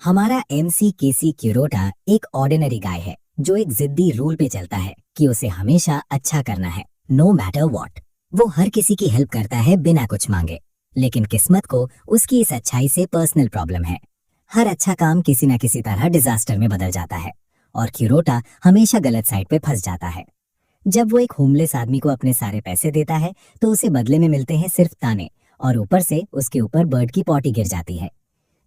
हमारा एमसी केसी क्यूरोटा एक ऑर्डिनरी गाय है जो एक जिद्दी रूल पे चलता है कि उसे हमेशा अच्छा करना है, नो मैटर व्हाट। वो हर किसी की हेल्प करता है बिना कुछ मांगे, लेकिन किस्मत को उसकी इस अच्छाई से पर्सनल प्रॉब्लम है। हर अच्छा काम किसी न किसी तरह डिजास्टर में बदल जाता है और क्यूरोटा हमेशा गलत साइड पे फंस जाता है। जब वो एक होमलेस आदमी को अपने सारे पैसे देता है तो उसे बदले में मिलते हैं सिर्फ ताने, और ऊपर से उसके ऊपर बर्ड की पॉटी गिर जाती है।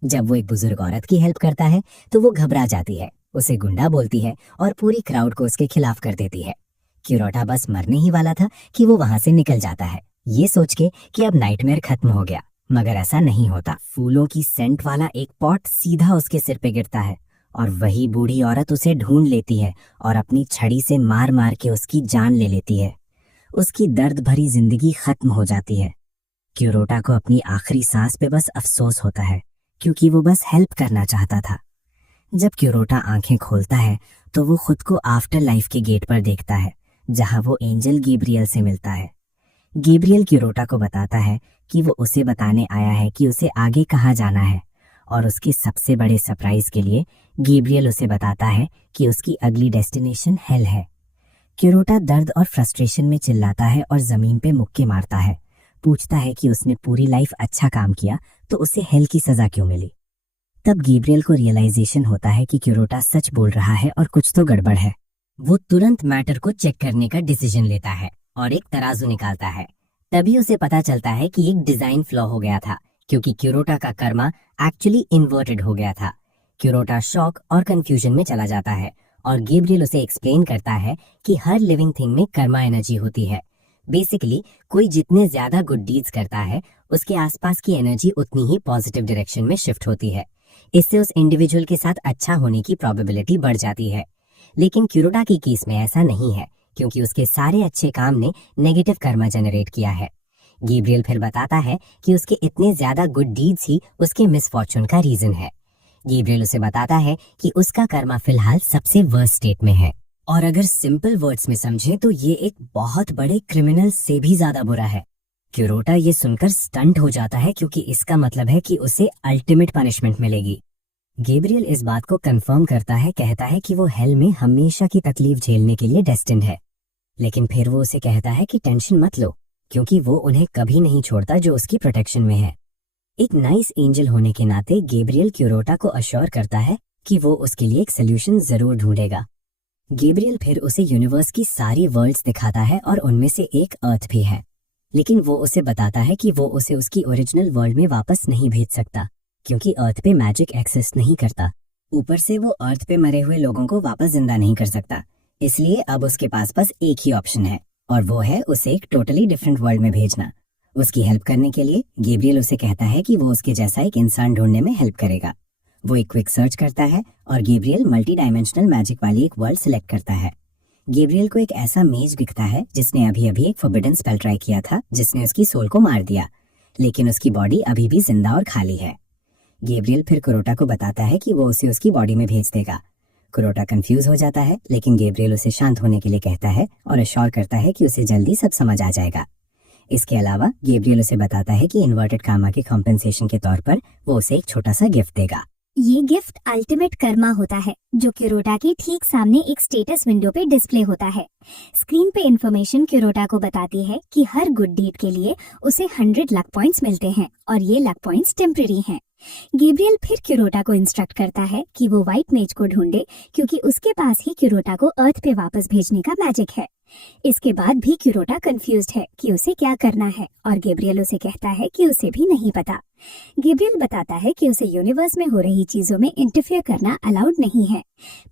जब वो एक बुजुर्ग औरत की हेल्प करता है तो वो घबरा जाती है, उसे गुंडा बोलती है और पूरी क्राउड को उसके खिलाफ कर देती है। क्यूरोटा बस मरने ही वाला था कि वो वहां से निकल जाता है, ये सोच के कि अब नाइटमेयर खत्म हो गया। मगर ऐसा नहीं होता। फूलों की सेंट वाला एक पॉट सीधा उसके सिर पे गिरता है और वही बूढ़ी औरत उसे ढूंढ लेती है और अपनी छड़ी से मार मार के उसकी जान ले लेती है। उसकी दर्द भरी जिंदगी खत्म हो जाती है। क्यूरोटा को अपनी आखिरी सांस पे बस अफसोस होता है, क्योंकि वो बस हेल्प करना चाहता था। जब क्यूरोटा आंखें खोलता है तो वो खुद को आफ्टर लाइफ के गेट पर देखता है, जहां वो एंजल गैब्रियल से मिलता है। गैब्रियल क्यूरोटा को बताता है कि वो उसे बताने आया है कि उसे आगे कहाँ जाना है, और उसके सबसे बड़े सरप्राइज के लिए गैब्रियल उसे बताता है कि उसकी अगली डेस्टिनेशन हेल है। क्यूरोटा दर्द और फ्रस्ट्रेशन में चिल्लाता है और जमीन पे मुक्के मारता है, पूछता है कि उसने पूरी लाइफ अच्छा काम किया तो उसे हेल की सजा क्यों मिली। तब गैब्रियल को रियलाइजेशन होता है कि क्यूरोटा सच बोल रहा है और कुछ तो गड़बड़ है। वो तुरंत मैटर को चेक करने का डिसीजन लेता है और एक तराजू निकालता है। तभी उसे पता चलता है कि एक डिजाइन फ्लॉ हो गया था, क्योंकि क्यूरोटा का कर्मा एक्चुअली इन्वर्टेड हो गया था। क्यूरोटा शॉक और कंफ्यूजन में चला जाता है और गैब्रियल उसे एक्सप्लेन करता है कि हर लिविंग थिंग में कर्मा एनर्जी होती है। बेसिकली कोई जितने ज्यादा गुड डीड्स करता है उसके आसपास की एनर्जी उतनी ही पॉजिटिव डायरेक्शन में शिफ्ट होती है। इससे उस इंडिविजुअल के साथ अच्छा होने की प्रोबेबिलिटी बढ़ जाती है। लेकिन क्यूरोटा की केस में ऐसा नहीं है, क्योंकि उसके सारे अच्छे काम ने नेगेटिव कर्मा जनरेट किया है। गैब्रियल फिर बताता है कि उसके इतने ज्यादा गुड डीड्स ही उसके मिसफॉर्चून का रीजन है। गैब्रियल उसे बताता है कि उसका कर्मा फिलहाल सबसे वर्स्ट स्टेट में है, और अगर सिंपल वर्ड्स में समझें तो ये एक बहुत बड़े क्रिमिनल से भी ज्यादा बुरा है। क्यूरोटा ये सुनकर स्टंट हो जाता है, क्योंकि इसका मतलब है कि उसे अल्टीमेट पनिशमेंट मिलेगी। गैब्रियल इस बात को कंफर्म करता है, कहता है कि वो हेल में हमेशा की तकलीफ झेलने के लिए डेस्टिन्ड है। लेकिन फिर वो उसे कहता है कि टेंशन मत लो, क्योंकि वो उन्हें कभी नहीं छोड़ता जो उसकी प्रोटेक्शन में है। एक नाइस एंजल होने के नाते गैब्रियल क्यूरोटा को अश्योर करता है कि वो उसके लिए एक सोल्यूशन जरूर ढूंढेगा। गैब्रियल फिर उसे यूनिवर्स की सारी वर्ल्ड्स दिखाता है और उनमें से एक अर्थ भी है। लेकिन वो उसे बताता है कि वो उसे उसकी ओरिजिनल वर्ल्ड में वापस नहीं भेज सकता, क्योंकि अर्थ पे मैजिक एक्सेस नहीं करता। ऊपर से वो अर्थ पे मरे हुए लोगों को वापस जिंदा नहीं कर सकता। इसलिए अब उसके पास बस एक ही ऑप्शन है, और वो है उसे एक टोटली डिफरेंट वर्ल्ड में भेजना। उसकी हेल्प करने के लिए गैब्रियल उसे कहता है कि वो उसके जैसा एक इंसान ढूंढने में हेल्प करेगा। वो एक क्विक सर्च करता है और गैब्रियल मल्टी डायमेंशनल मैजिक वाली एक वर्ल्ड सिलेक्ट करता है। गैब्रियल को एक ऐसा मेज दिखता है जिसने अभी अभी एक फॉरबिडन स्पेल ट्राई किया था, जिसने उसकी सोल को मार दिया, लेकिन उसकी बॉडी अभी भी जिंदा और खाली है। गैब्रियल फिर क्यूरोटा को बताता है कि वो उसे उसकी बॉडी में भेज देगा। क्यूरोटा कंफ्यूज हो जाता है, लेकिन गैब्रियल उसे शांत होने के लिए कहता है और अश्योर करता है कि उसे जल्दी सब समझ आ जाएगा। इसके अलावा गैब्रियल उसे बताता है कि इन्वर्टेड कर्मा के कॉम्पेंसेशन के तौर पर वो उसे एक छोटा सा गिफ्ट देगा। ये गिफ्ट अल्टीमेट कर्मा होता है, जो क्यूरोटा के ठीक सामने एक स्टेटस विंडो पे डिस्प्ले होता है। स्क्रीन पे इंफॉर्मेशन क्यूरोटा को बताती है कि हर गुड डीड के लिए उसे 100 लक पॉइंट्स मिलते हैं, और ये लक पॉइंट्स टेम्परेरी हैं। गैब्रियल फिर क्यूरोटा को इंस्ट्रक्ट करता है कि वो व्हाइट मेज को ढूंढे, क्योंकि उसके पास ही क्यूरोटा को अर्थ पे वापस भेजने का मैजिक है। इसके बाद भी क्यूरोटा कंफ्यूज्ड है कि उसे क्या करना है, और गैब्रियल उसे कहता है कि उसे भी नहीं पता। गैब्रियल बताता है कि उसे यूनिवर्स में हो रही चीजों में इंटरफेयर करना अलाउड नहीं है।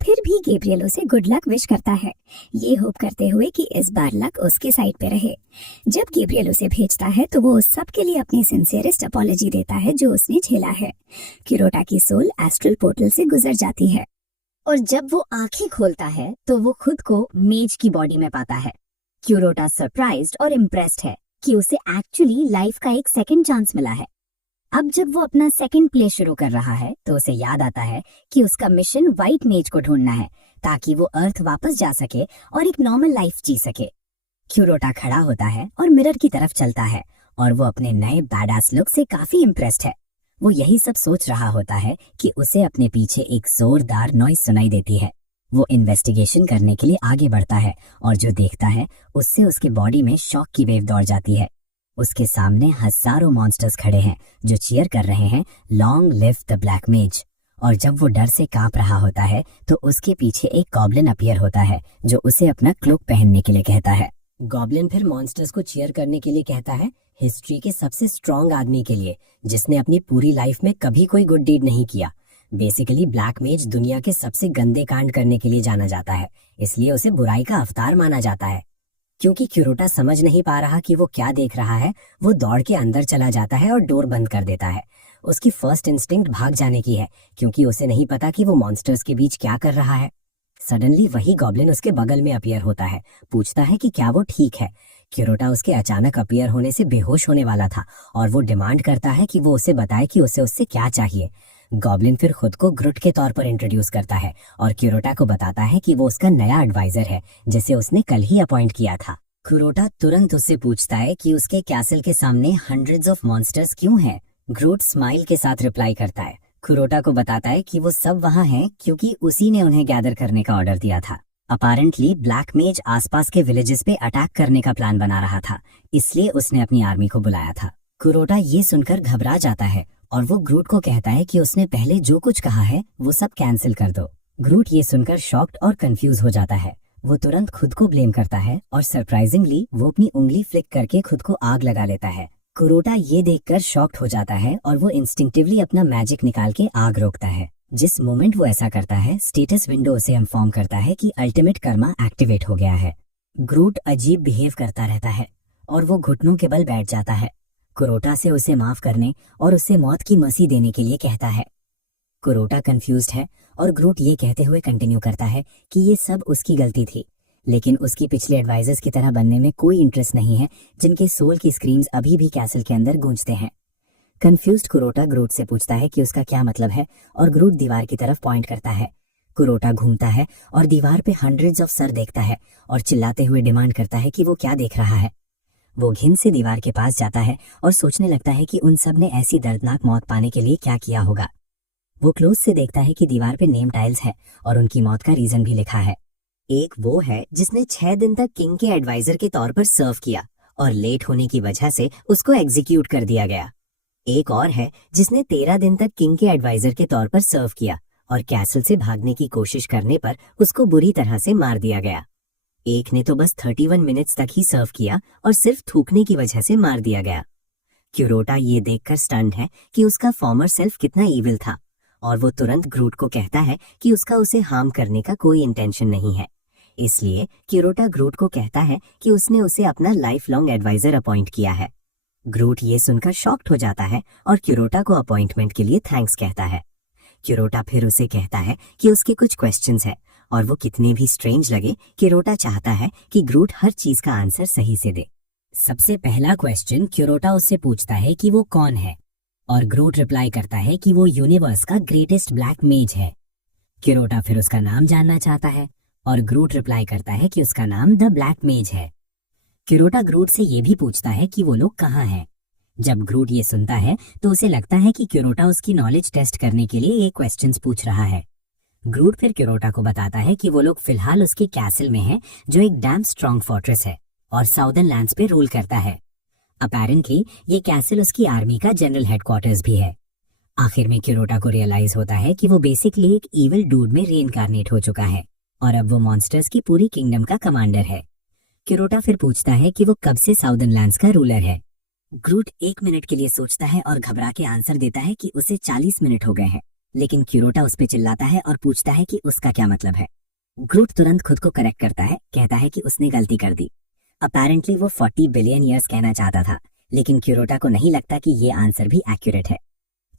फिर भी गैब्रियल उसे गुड लक विश करता है, ये होप करते हुए कि इस बार लक उसके साइड पे रहे। जब गैब्रियल उसे भेजता है तो वो उस सब के लिए अपनी सिंसियरेस्ट अपॉलजी देता है जो उसने झेला है। क्यूरोटा की सोल एस्ट्रल पोर्टल से गुजर जाती है, और जब वो आंखें खोलता है तो वो खुद को मेज की बॉडी में पाता है। क्यूरोटा सरप्राइज्ड और इम्प्रेस्ड है कि उसे एक्चुअली लाइफ का एक सेकंड चांस मिला है। अब जब वो अपना सेकंड प्ले शुरू कर रहा है तो उसे याद आता है कि उसका मिशन व्हाइट मेज को ढूंढना है, ताकि वो अर्थ वापस जा सके और एक नॉर्मल लाइफ जी सके। क्यूरोटा खड़ा होता है और मिरर की तरफ चलता है, और वो अपने नए बैडास लुक से काफी इम्प्रेस्ड है। वो यही सब सोच रहा होता है कि उसे अपने पीछे एक जोरदार नॉइज सुनाई देती है। वो इन्वेस्टिगेशन करने के लिए आगे बढ़ता है और जो देखता है उससे उसके बॉडी में शॉक की वेव दौड़ जाती है। उसके सामने हजारों मॉन्स्टर्स खड़े हैं जो चीयर कर रहे हैं, लॉन्ग लिव द ब्लैक मेज। और जब वो डर से कांप रहा होता है तो उसके पीछे एक गॉब्लिन अपीयर होता है जो उसे अपना क्लोक पहनने के लिए कहता है। गॉब्लिन फिर मॉन्स्टर्स को चीयर करने के लिए कहता है, हिस्ट्री के सबसे स्ट्रॉन्ग आदमी के लिए जिसने अपनी पूरी लाइफ में कभी कोई गुड डीड नहीं किया। बेसिकली ब्लैक मेज दुनिया के सबसे गंदे कांड करने के लिए जाना जाता है, इसलिए उसे बुराई का अवतार माना जाता है। क्योंकि क्यूरोटा समझ नहीं पा रहा कि वो क्या देख रहा है, वो दौड़ के अंदर चला जाता है और डोर बंद कर देता है। उसकी फर्स्ट इंस्टिंक्ट भाग जाने की है क्योंकि उसे नहीं पता कि वो मॉन्स्टर्स के बीच क्या कर रहा है। सडनली वही गॉब्लिन उसके बगल में अपीयर होता है, पूछता है कि क्या वो ठीक है। क्यूरोटा उसके अचानक अपीयर होने से बेहोश होने वाला था और वो डिमांड करता है कि वो उसे बताए कि उसे उससे क्या चाहिए। गॉब्लिन फिर खुद को ग्रुट के तौर पर इंट्रोड्यूस करता है और क्यूरोटा को बताता है कि वो उसका नया एडवाइजर है जिसे उसने कल ही अपॉइंट किया था। क्यूरोटा तुरंत उससे पूछता है कि उसके कैसल के सामने हंड्रेड्स ऑफ मॉन्स्टर्स क्यों हैं। ग्रूट स्माइल के साथ रिप्लाई करता है। क्यूरोटा को बताता है कि वो सब वहाँ हैं क्योंकि उसी ने उन्हें गैदर करने का ऑर्डर दिया था। अपारेंटली ब्लैक मेज आसपास के विलेजेस पे अटैक करने का प्लान बना रहा था, इसलिए उसने अपनी आर्मी को बुलाया था। क्यूरोटा ये सुनकर घबरा जाता है और वो ग्रूट को कहता है कि उसने पहले जो कुछ कहा है वो सब कैंसिल कर दो। ग्रूट ये सुनकर शॉक्ड और कंफ्यूज हो जाता है। वो तुरंत खुद को ब्लेम करता है और सरप्राइजिंगली वो अपनी उंगली फ्लिक करके खुद को आग लगा लेता है। क्यूरोटा ये देखकर शॉक्ड हो जाता है और वो इंस्टिंक्टिवली अपना मैजिक निकाल के आग रोकता है। जिस मोमेंट वो ऐसा करता है, स्टेटस विंडो उसे इन्फॉर्म करता है कि अल्टीमेट कर्मा एक्टिवेट हो गया है। ग्रूट अजीब बिहेव करता रहता है और वो घुटनों के बल बैठ जाता है। क्यूरोटा से उसे माफ करने और उसे मौत की मसी देने के लिए कहता है। क्यूरोटा कंफ्यूज्ड है और ग्रूट ये कहते हुए कंटिन्यू करता है कि ये सब उसकी गलती थी, लेकिन उसकी पिछले एडवाइजर्स की तरह बनने में कोई इंटरेस्ट नहीं है जिनके सोल की स्क्रीम्स अभी भी कैसल के अंदर गूंजते हैं। कंफ्यूज्ड क्यूरोटा ग्रूट से पूछता है कि उसका क्या मतलब है और ग्रूट दीवार की तरफ पॉइंट करता है। क्यूरोटा घूमता है और दीवार पे हंड्रेड्स ऑफ सर देखता है और चिल्लाते हुए डिमांड करता है कि वो क्या देख रहा है। वो घिन से दीवार के पास जाता है और सोचने लगता है कि उन सब ने ऐसी दर्दनाक मौत पाने के लिए क्या किया होगा। वो क्लोज से देखता है कि दीवार पे नेम टाइल्स है और उनकी मौत का रीजन भी लिखा है। एक वो है जिसने 6 दिन तक किंग के एडवाइजर के तौर पर सर्व किया और लेट होने की वजह से उसको एग्जीक्यूट कर दिया गया। एक और है जिसने 13 दिन तक किंग के एडवाइजर के तौर पर सर्व किया और कैसल से भागने की कोशिश करने पर उसको बुरी तरह से मार दिया गया। एक ने तो बस 31 मिनट्स तक ही सर्व किया और सिर्फ थूकने की वजह से मार दिया गया। क्यूरोटा ये देखकर स्टन्ड है कि उसका फॉर्मर सेल्फ कितना ईविल था और वो तुरंत ग्रूट को कहता है कि उसका उसे हार्म करने का कोई इंटेंशन नहीं है। इसलिए क्यूरोटा ग्रूट को कहता है कि उसने उसे अपना लाइफ लॉन्ग एडवाइजर अपॉइंट किया है। ग्रूट ये सुनकर शॉक्ड हो जाता है और क्यूरोटा को अपॉइंटमेंट के लिए थैंक्स कहता है। क्यूरोटा फिर उसे कहता है कि उसके कुछ क्वेश्चंस है और वो कितने भी स्ट्रेंज लगे, क्यूरोटा चाहता है कि ग्रूट हर चीज का आंसर सही से दे। सबसे पहला क्वेश्चन क्यूरोटा उससे पूछता है कि वो कौन है और ग्रूट रिप्लाई करता है कि वो यूनिवर्स का ग्रेटेस्ट ब्लैक मेज है। क्यूरोटा फिर उसका नाम जानना चाहता है और ग्रूट रिप्लाई करता है कि उसका नाम द ब्लैक मेज है। क्यूरोटा ग्रूट से ये भी पूछता है कि वो लोग कहाँ हैं। जब ग्रूट ये सुनता है तो उसे लगता है कि क्यूरोटा उसकी नॉलेज टेस्ट करने के लिए ये क्वेश्चंस पूछ रहा है। ग्रूट फिर क्यूरोटा को बताता है कि वो लोग फिलहाल उसके कैसल में हैं, जो एक डैम स्ट्रॉन्ग फोर्ट्रेस है और साउदर्न लैंड्स पे रूल करता है। अपेरेंटली ये कैसल उसकी आर्मी का जनरल हेडक्वार्टर्स भी है। आखिर में क्यूरोटा को रियलाइज होता है कि वो बेसिकली एक इविल डूड में रीइंकार्नेट हो चुका है और अब वो मॉन्स्टर्स की पूरी किंगडम का कमांडर है। क्यूरोटा फिर पूछता है कि वो कब से साउदर्न लैंड्स का रूलर है। ग्रूट 1 मिनट के लिए सोचता है और घबरा के आंसर देता है कि उसे 40 मिनट हो गए हैं, लेकिन क्यूरोटा उस पे चिल्लाता है और पूछता है कि उसका क्या मतलब है। ग्रूट तुरंत खुद को करेक्ट करता है, कहता है कि उसने गलती कर दी। अपेरेंटली वो 40 बिलियन ईयर्स कहना चाहता था, लेकिन क्यूरोटा को नहीं लगता कि ये आंसर भी एक्यूरेट है।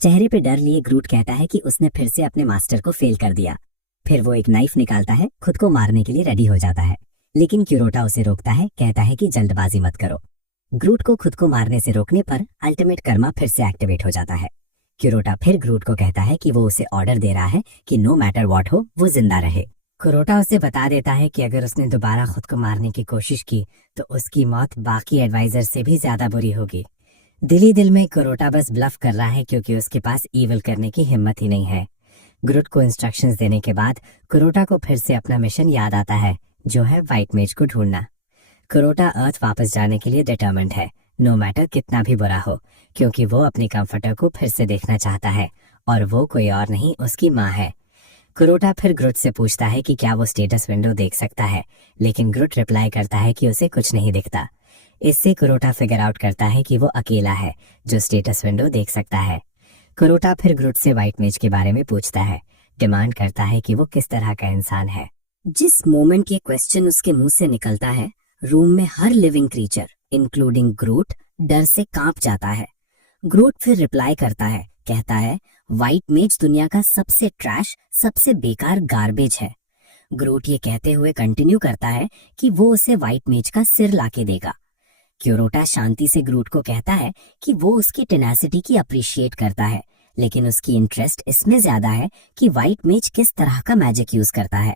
चेहरे पे डर लिए ग्रूट कहता है कि उसने फिर से अपने मास्टर को फेल कर दिया। फिर वो एक नाइफ निकालता है, खुद को मारने के लिए रेडी हो जाता है, लेकिन क्यूरोटा उसे रोकता है, कहता है कि जल्दबाजी मत करो। ग्रूट को खुद को मारने से रोकने पर अल्टीमेट कर्मा फिर से एक्टिवेट हो जाता है। क्यूरोटा फिर ग्रूट को कहता है कि वो उसे ऑर्डर दे रहा है कि नो मैटर व्हाट हो वो जिंदा रहे। क्यूरोटा उसे बता देता है कि अगर उसने दोबारा खुद को मारने की कोशिश की तो उसकी मौत बाकी एडवाइजर से भी ज्यादा बुरी होगी। दिल ही दिल में कुरोटा बस ब्लफ कर रहा है क्योंकि उसके पास ईविल करने की हिम्मत ही नहीं है। ग्रुट को इंस्ट्रक्शंस देने के बाद कुरोटा को फिर से अपना मिशन याद आता है, जो है व्हाइट मेज को ढूंढना। कुरोटा अर्थ वापस जाने के लिए डिटर्मिन्ड है, नो मैटर कितना भी बुरा हो, क्योंकि वो अपनी कंफर्टर को फिर से देखना चाहता है और वो कोई और नहीं उसकी माँ है। कुरोटा फिर ग्रुट से पूछता है कि क्या वो स्टेटस विंडो देख सकता है, लेकिन ग्रुट रिप्लाई करता है कि उसे कुछ नहीं दिखता। इससे कुरोटा फिगर आउट करता है कि वो अकेला है जो स्टेटस विंडो देख सकता है। कुरोटा फिर ग्रुट से व्हाइट मेज के बारे में पूछता है, डिमांड करता है कि वो किस तरह का इंसान है। जिस मोमेंट ये क्वेश्चन उसके मुंह से निकलता है, रूम में हर लिविंग क्रीचर इंक्लूडिंग ग्रूट डर से कांप जाता है। ग्रूट फिर रिप्लाई करता है, कहता है व्हाइट मेज दुनिया का सबसे ट्रैश, सबसे बेकार गार्बेज है। ग्रूट ये कहते हुए कंटिन्यू करता है कि वो उसे व्हाइट मेज का सिर लाके देगा। क्यूरोटा शांति से ग्रूट को कहता है कि वो उसकी टेनासिटी की अप्रिशिएट करता है, लेकिन उसकी इंटरेस्ट इसमें ज्यादा है कि व्हाइट मेज किस तरह का मैजिक यूज करता है।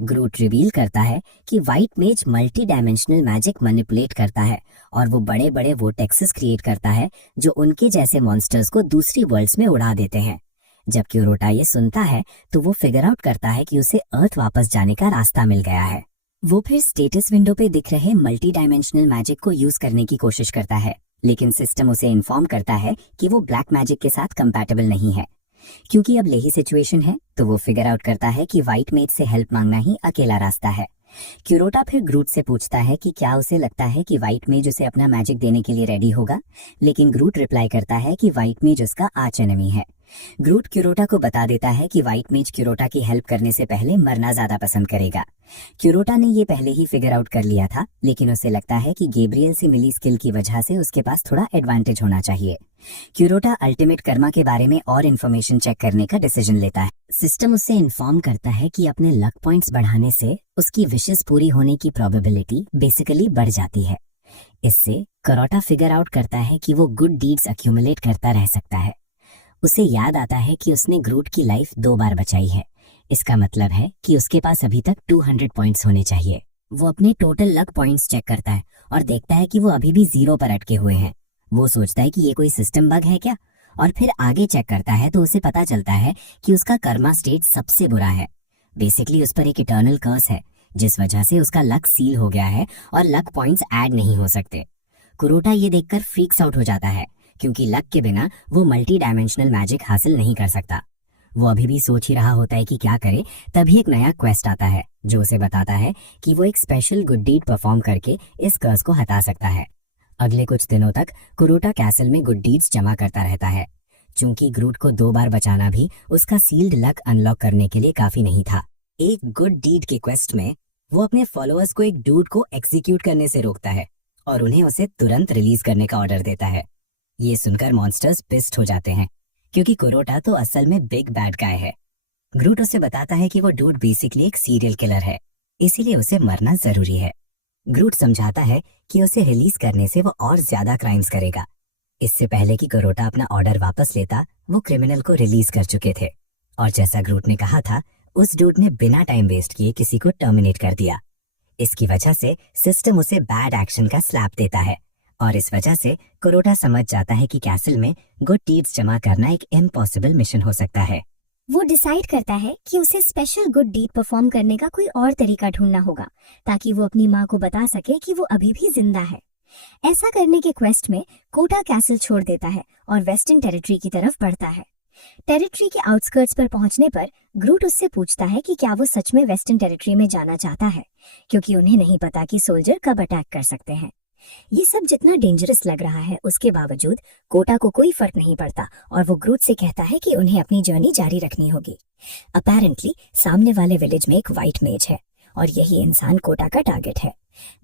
ग्रूट रिवील करता है कि व्हाइट मेज मल्टी डायमेंशनल मैजिक मैनिपुलेट करता है और वो बड़े बड़े वोर्टेक्सेस क्रिएट करता है जो उनके जैसे मॉन्स्टर्स को दूसरी वर्ल्ड्स में उड़ा देते हैं। जब क्यूरोटा ये सुनता है तो वो फिगर आउट करता है कि उसे अर्थ वापस जाने का रास्ता मिल गया है। वो फिर स्टेटस विंडो पे दिख रहे मल्टी डायमेंशनल मैजिक को यूज करने की कोशिश करता है, लेकिन सिस्टम उसे इन्फॉर्म करता है कि वो ब्लैक मैजिक के साथ कंपैटिबल नहीं है। क्योंकि अब यही सिचुएशन है तो वो फिगर आउट करता है कि व्हाइट मेज से हेल्प मांगना ही अकेला रास्ता है। क्यूरोटा फिर ग्रूट से पूछता है कि क्या उसे लगता है कि व्हाइट मेज उसे अपना मैजिक देने के लिए रेडी होगा, लेकिन ग्रूट रिप्लाई करता है कि व्हाइट मेज उसका आर्च एनिमी है। ग्रूट क्यूरोटा को बता देता है कि व्हाइट मेज क्यूरोटा की हेल्प करने से पहले मरना ज्यादा पसंद करेगा। क्यूरोटा ने ये पहले ही फिगर आउट कर लिया था, लेकिन उसे लगता है कि गैब्रियल से मिली स्किल की वजह से उसके पास थोड़ा एडवांटेज होना चाहिए। क्यूरोटा अल्टीमेट कर्मा के बारे में और इन्फॉर्मेशन चेक करने का डिसीजन लेता है। सिस्टम उसे इन्फॉर्म करता है कि अपने लक पॉइंट्स बढ़ाने से उसकी विशेस पूरी होने की प्रोबेबिलिटी बेसिकली बढ़ जाती है। इससे क्यूरोटा फिगर आउट करता है कि वो गुड डीड्स अक्यूमुलेट करता रह सकता है। उसे याद आता है कि उसने ग्रूट की लाइफ 2 बार बचाई है। इसका मतलब है कि उसके पास अभी तक 200 पॉइंट्स होने चाहिए। वो अपने टोटल लक पॉइंट्स चेक करता है और देखता है कि वो अभी भी 0 पर अटके हुए हैं। वो सोचता है कि ये कोई सिस्टम बग है क्या, और फिर आगे चेक करता है तो उसे पता चलता है कि उसका कर्मा स्टेट सबसे बुरा है। बेसिकली उस पर एक इटर्नल कर्स है, जिस वजह से उसका लक सील हो गया है और लक पॉइंट्स ऐड नहीं हो सकते। कुरोटा ये देखकर फ्रीक्स आउट हो जाता है, क्योंकि लक के बिना वो मल्टी डायमेंशनल मैजिक हासिल नहीं कर सकता। वो अभी भी सोच ही रहा होता है कि क्या करे, तभी एक नया क्वेस्ट आता है जो उसे बताता है कि वो एक स्पेशल गुड डीड परफॉर्म करके इस कर्स को हटा सकता है। अगले कुछ दिनों तक कुरोटा कैसल में गुड डीड्स जमा करता रहता है। चूंकि ग्रूट को 2 बार बचाना भी उसका सील्ड लक अनलॉक करने के लिए काफी नहीं था। एक गुड डीड के क्वेस्ट में वो अपने फॉलोअर्स को एक डूड को एग्जीक्यूट करने से रोकता है और उन्हें उसे तुरंत रिलीज करने का ऑर्डर देता है। ये सुनकर मॉन्स्टर्स पिस्ड हो जाते हैं, क्योंकि कुरोटा तो असल में बिग बैड गाय है। ग्रूट उसे बताता है कि वो डूड बेसिकली एक सीरियल किलर है, इसीलिए उसे मरना जरूरी है। ग्रूट समझाता है कि उसे रिलीज करने से वो और ज्यादा क्राइम्स करेगा। इससे पहले कि कुरोटा अपना ऑर्डर वापस लेता, वो क्रिमिनल को रिलीज कर चुके थे, और जैसा ग्रूट ने कहा था, उस डूड ने बिना टाइम वेस्ट किए किसी को टर्मिनेट कर दिया। इसकी वजह से सिस्टम उसे बैड एक्शन का स्लैप देता है, और इस वजह से कुरोटा समझ जाता है कि कैसल में गुड डीड्स जमा करना एक इम्पॉसिबल मिशन हो सकता है। वो डिसाइड करता है कि उसे स्पेशल गुड डीड परफॉर्म करने का कोई और तरीका ढूंढना होगा, ताकि वो अपनी माँ को बता सके कि वो अभी भी जिंदा है। ऐसा करने के क्वेस्ट में कोटा कैसल छोड़ देता है और वेस्टर्न टेरिटरी की तरफ बढ़ता है। टेरिटरी के आउटस्कर्ट्स पर पहुंचने पर ग्रूट उससे पूछता है कि क्या वो सच में वेस्टर्न टेरिटरी में जाना चाहता है, क्योंकि उन्हें नहीं पता कि सोल्जर कब अटैक कर सकते हैं। ये सब जितना डेंजरस लग रहा है, उसके बावजूद कोटा को कोई फर्क नहीं पड़ता और वो ग्रूट से कहता है कि उन्हें अपनी जर्नी जारी रखनी होगी। अपेरेंटली सामने वाले विलेज में एक व्हाइट मेज है और यही इंसान कोटा का टारगेट है।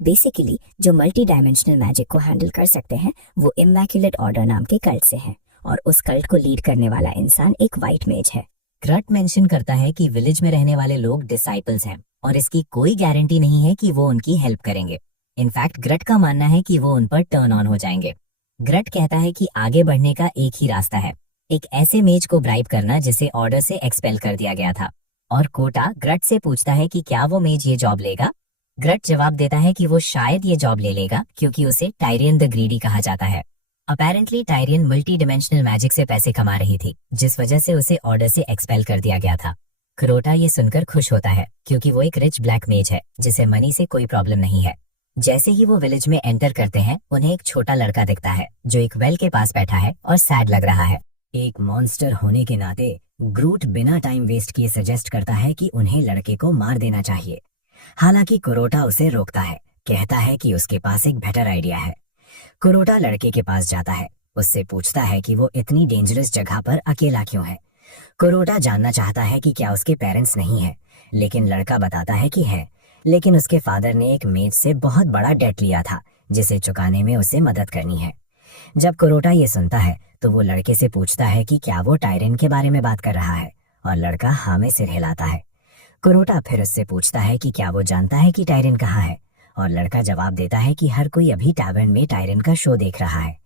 बेसिकली जो मल्टी डायमेंशनल मैजिक को हैंडल कर सकते हैं वो इमैक्युलेट ऑर्डर नाम के कल्ट से हैं, और उस कल्ट को लीड करने वाला इंसान एक व्हाइट मेज है। ग्रट मेंशन करता है कि विलेज में रहने वाले लोग डिसाइपल्स हैं और इसकी कोई गारंटी नहीं है कि वो उनकी हेल्प करेंगे। इनफैक्ट ग्रट का मानना है कि वो उन पर टर्न ऑन हो जाएंगे। ग्रट कहता है कि आगे बढ़ने का एक ही रास्ता है, एक ऐसे मेज को ब्राइब करना जिसे ऑर्डर से एक्सपेल कर दिया गया था। और कोटा ग्रट से पूछता है कि क्या वो मेज ये जॉब लेगा। ग्रट जवाब देता है कि वो शायद ये जॉब ले लेगा, क्योंकि उसे टायरियन द ग्रीडी कहा जाता है। Apparently Tyrion multi dimensional magic से पैसे कमा रही थी, जिस वजह से उसे ऑर्डर से एक्सपेल कर दिया गया था। क्रोटा ये सुनकर खुश होता है क्योंकि वो एक रिच ब्लैक मेज है जिसे मनी से कोई प्रॉब्लम नहीं है। जैसे ही वो विलेज में एंटर करते हैं, उन्हें एक छोटा लड़का दिखता है जो एक वेल के पास बैठा है और सैड लग रहा है। एक मॉन्स्टर होने के नाते ग्रूट बिना टाइम वेस्ट किए सजेस्ट करता है कि उन्हें लड़के को मार देना चाहिए। हालांकि कुरोटा उसे रोकता है, कहता है कि उसके पास एक बेटर आइडिया है। कुरोटा लड़के के पास जाता है, उससे पूछता है कि वो इतनी डेंजरस जगह पर अकेला क्यों है। कुरोटा जानना चाहता है कि क्या उसके पेरेंट्स नहीं है, लेकिन लड़का बताता है कि है, लेकिन उसके फादर ने एक मेज से बहुत बड़ा डेट लिया था जिसे चुकाने में उसे मदद करनी है। जब कुरोटा ये सुनता है तो वो लड़के से पूछता है कि क्या वो टायरन के बारे में बात कर रहा है, और लड़का हाँ में सिर हिलाता है। कुरोटा फिर उससे पूछता है कि क्या वो जानता है कि टायरन कहाँ है, और लड़का जवाब देता है कि हर कोई अभी टैवर्न में टायरन का शो देख रहा है।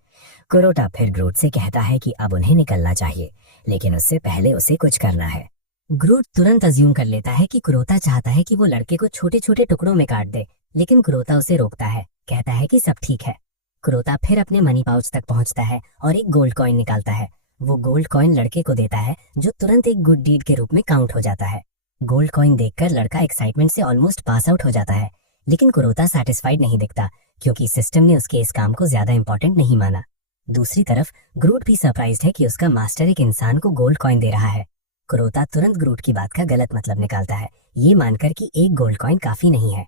कुरोटा फिर ग्रूट से कहता है कि अब उन्हें निकलना चाहिए, लेकिन उससे पहले उसे कुछ करना है। ग्रूट तुरंत अज्यूम कर लेता है कि कुरोता चाहता है कि वो लड़के को छोटे छोटे टुकड़ों में काट दे, लेकिन कुरोता उसे रोकता है, कहता है कि सब ठीक है। कुरोता फिर अपने मनी पाउच तक पहुंचता है और एक गोल्ड कॉइन निकालता है। वो गोल्ड कॉइन लड़के को देता है, जो तुरंत एक गुड डीड के रूप में काउंट हो जाता है। गोल्ड कॉइन देखकर लड़का एक्साइटमेंट से ऑलमोस्ट पास आउट हो जाता है, लेकिन कुरोता सेटिस्फाइड नहीं दिखता क्योंकि सिस्टम ने उसके इस काम को ज्यादा इंपॉर्टेंट नहीं माना। दूसरी तरफ ग्रूट भी सरप्राइज्ड है कि उसका मास्टर एक इंसान को गोल्ड कॉइन दे रहा है। कुरोता तुरंत ग्रूट की बात का गलत मतलब निकालता है, ये मानकर कि एक गोल्ड कॉइन काफी नहीं है।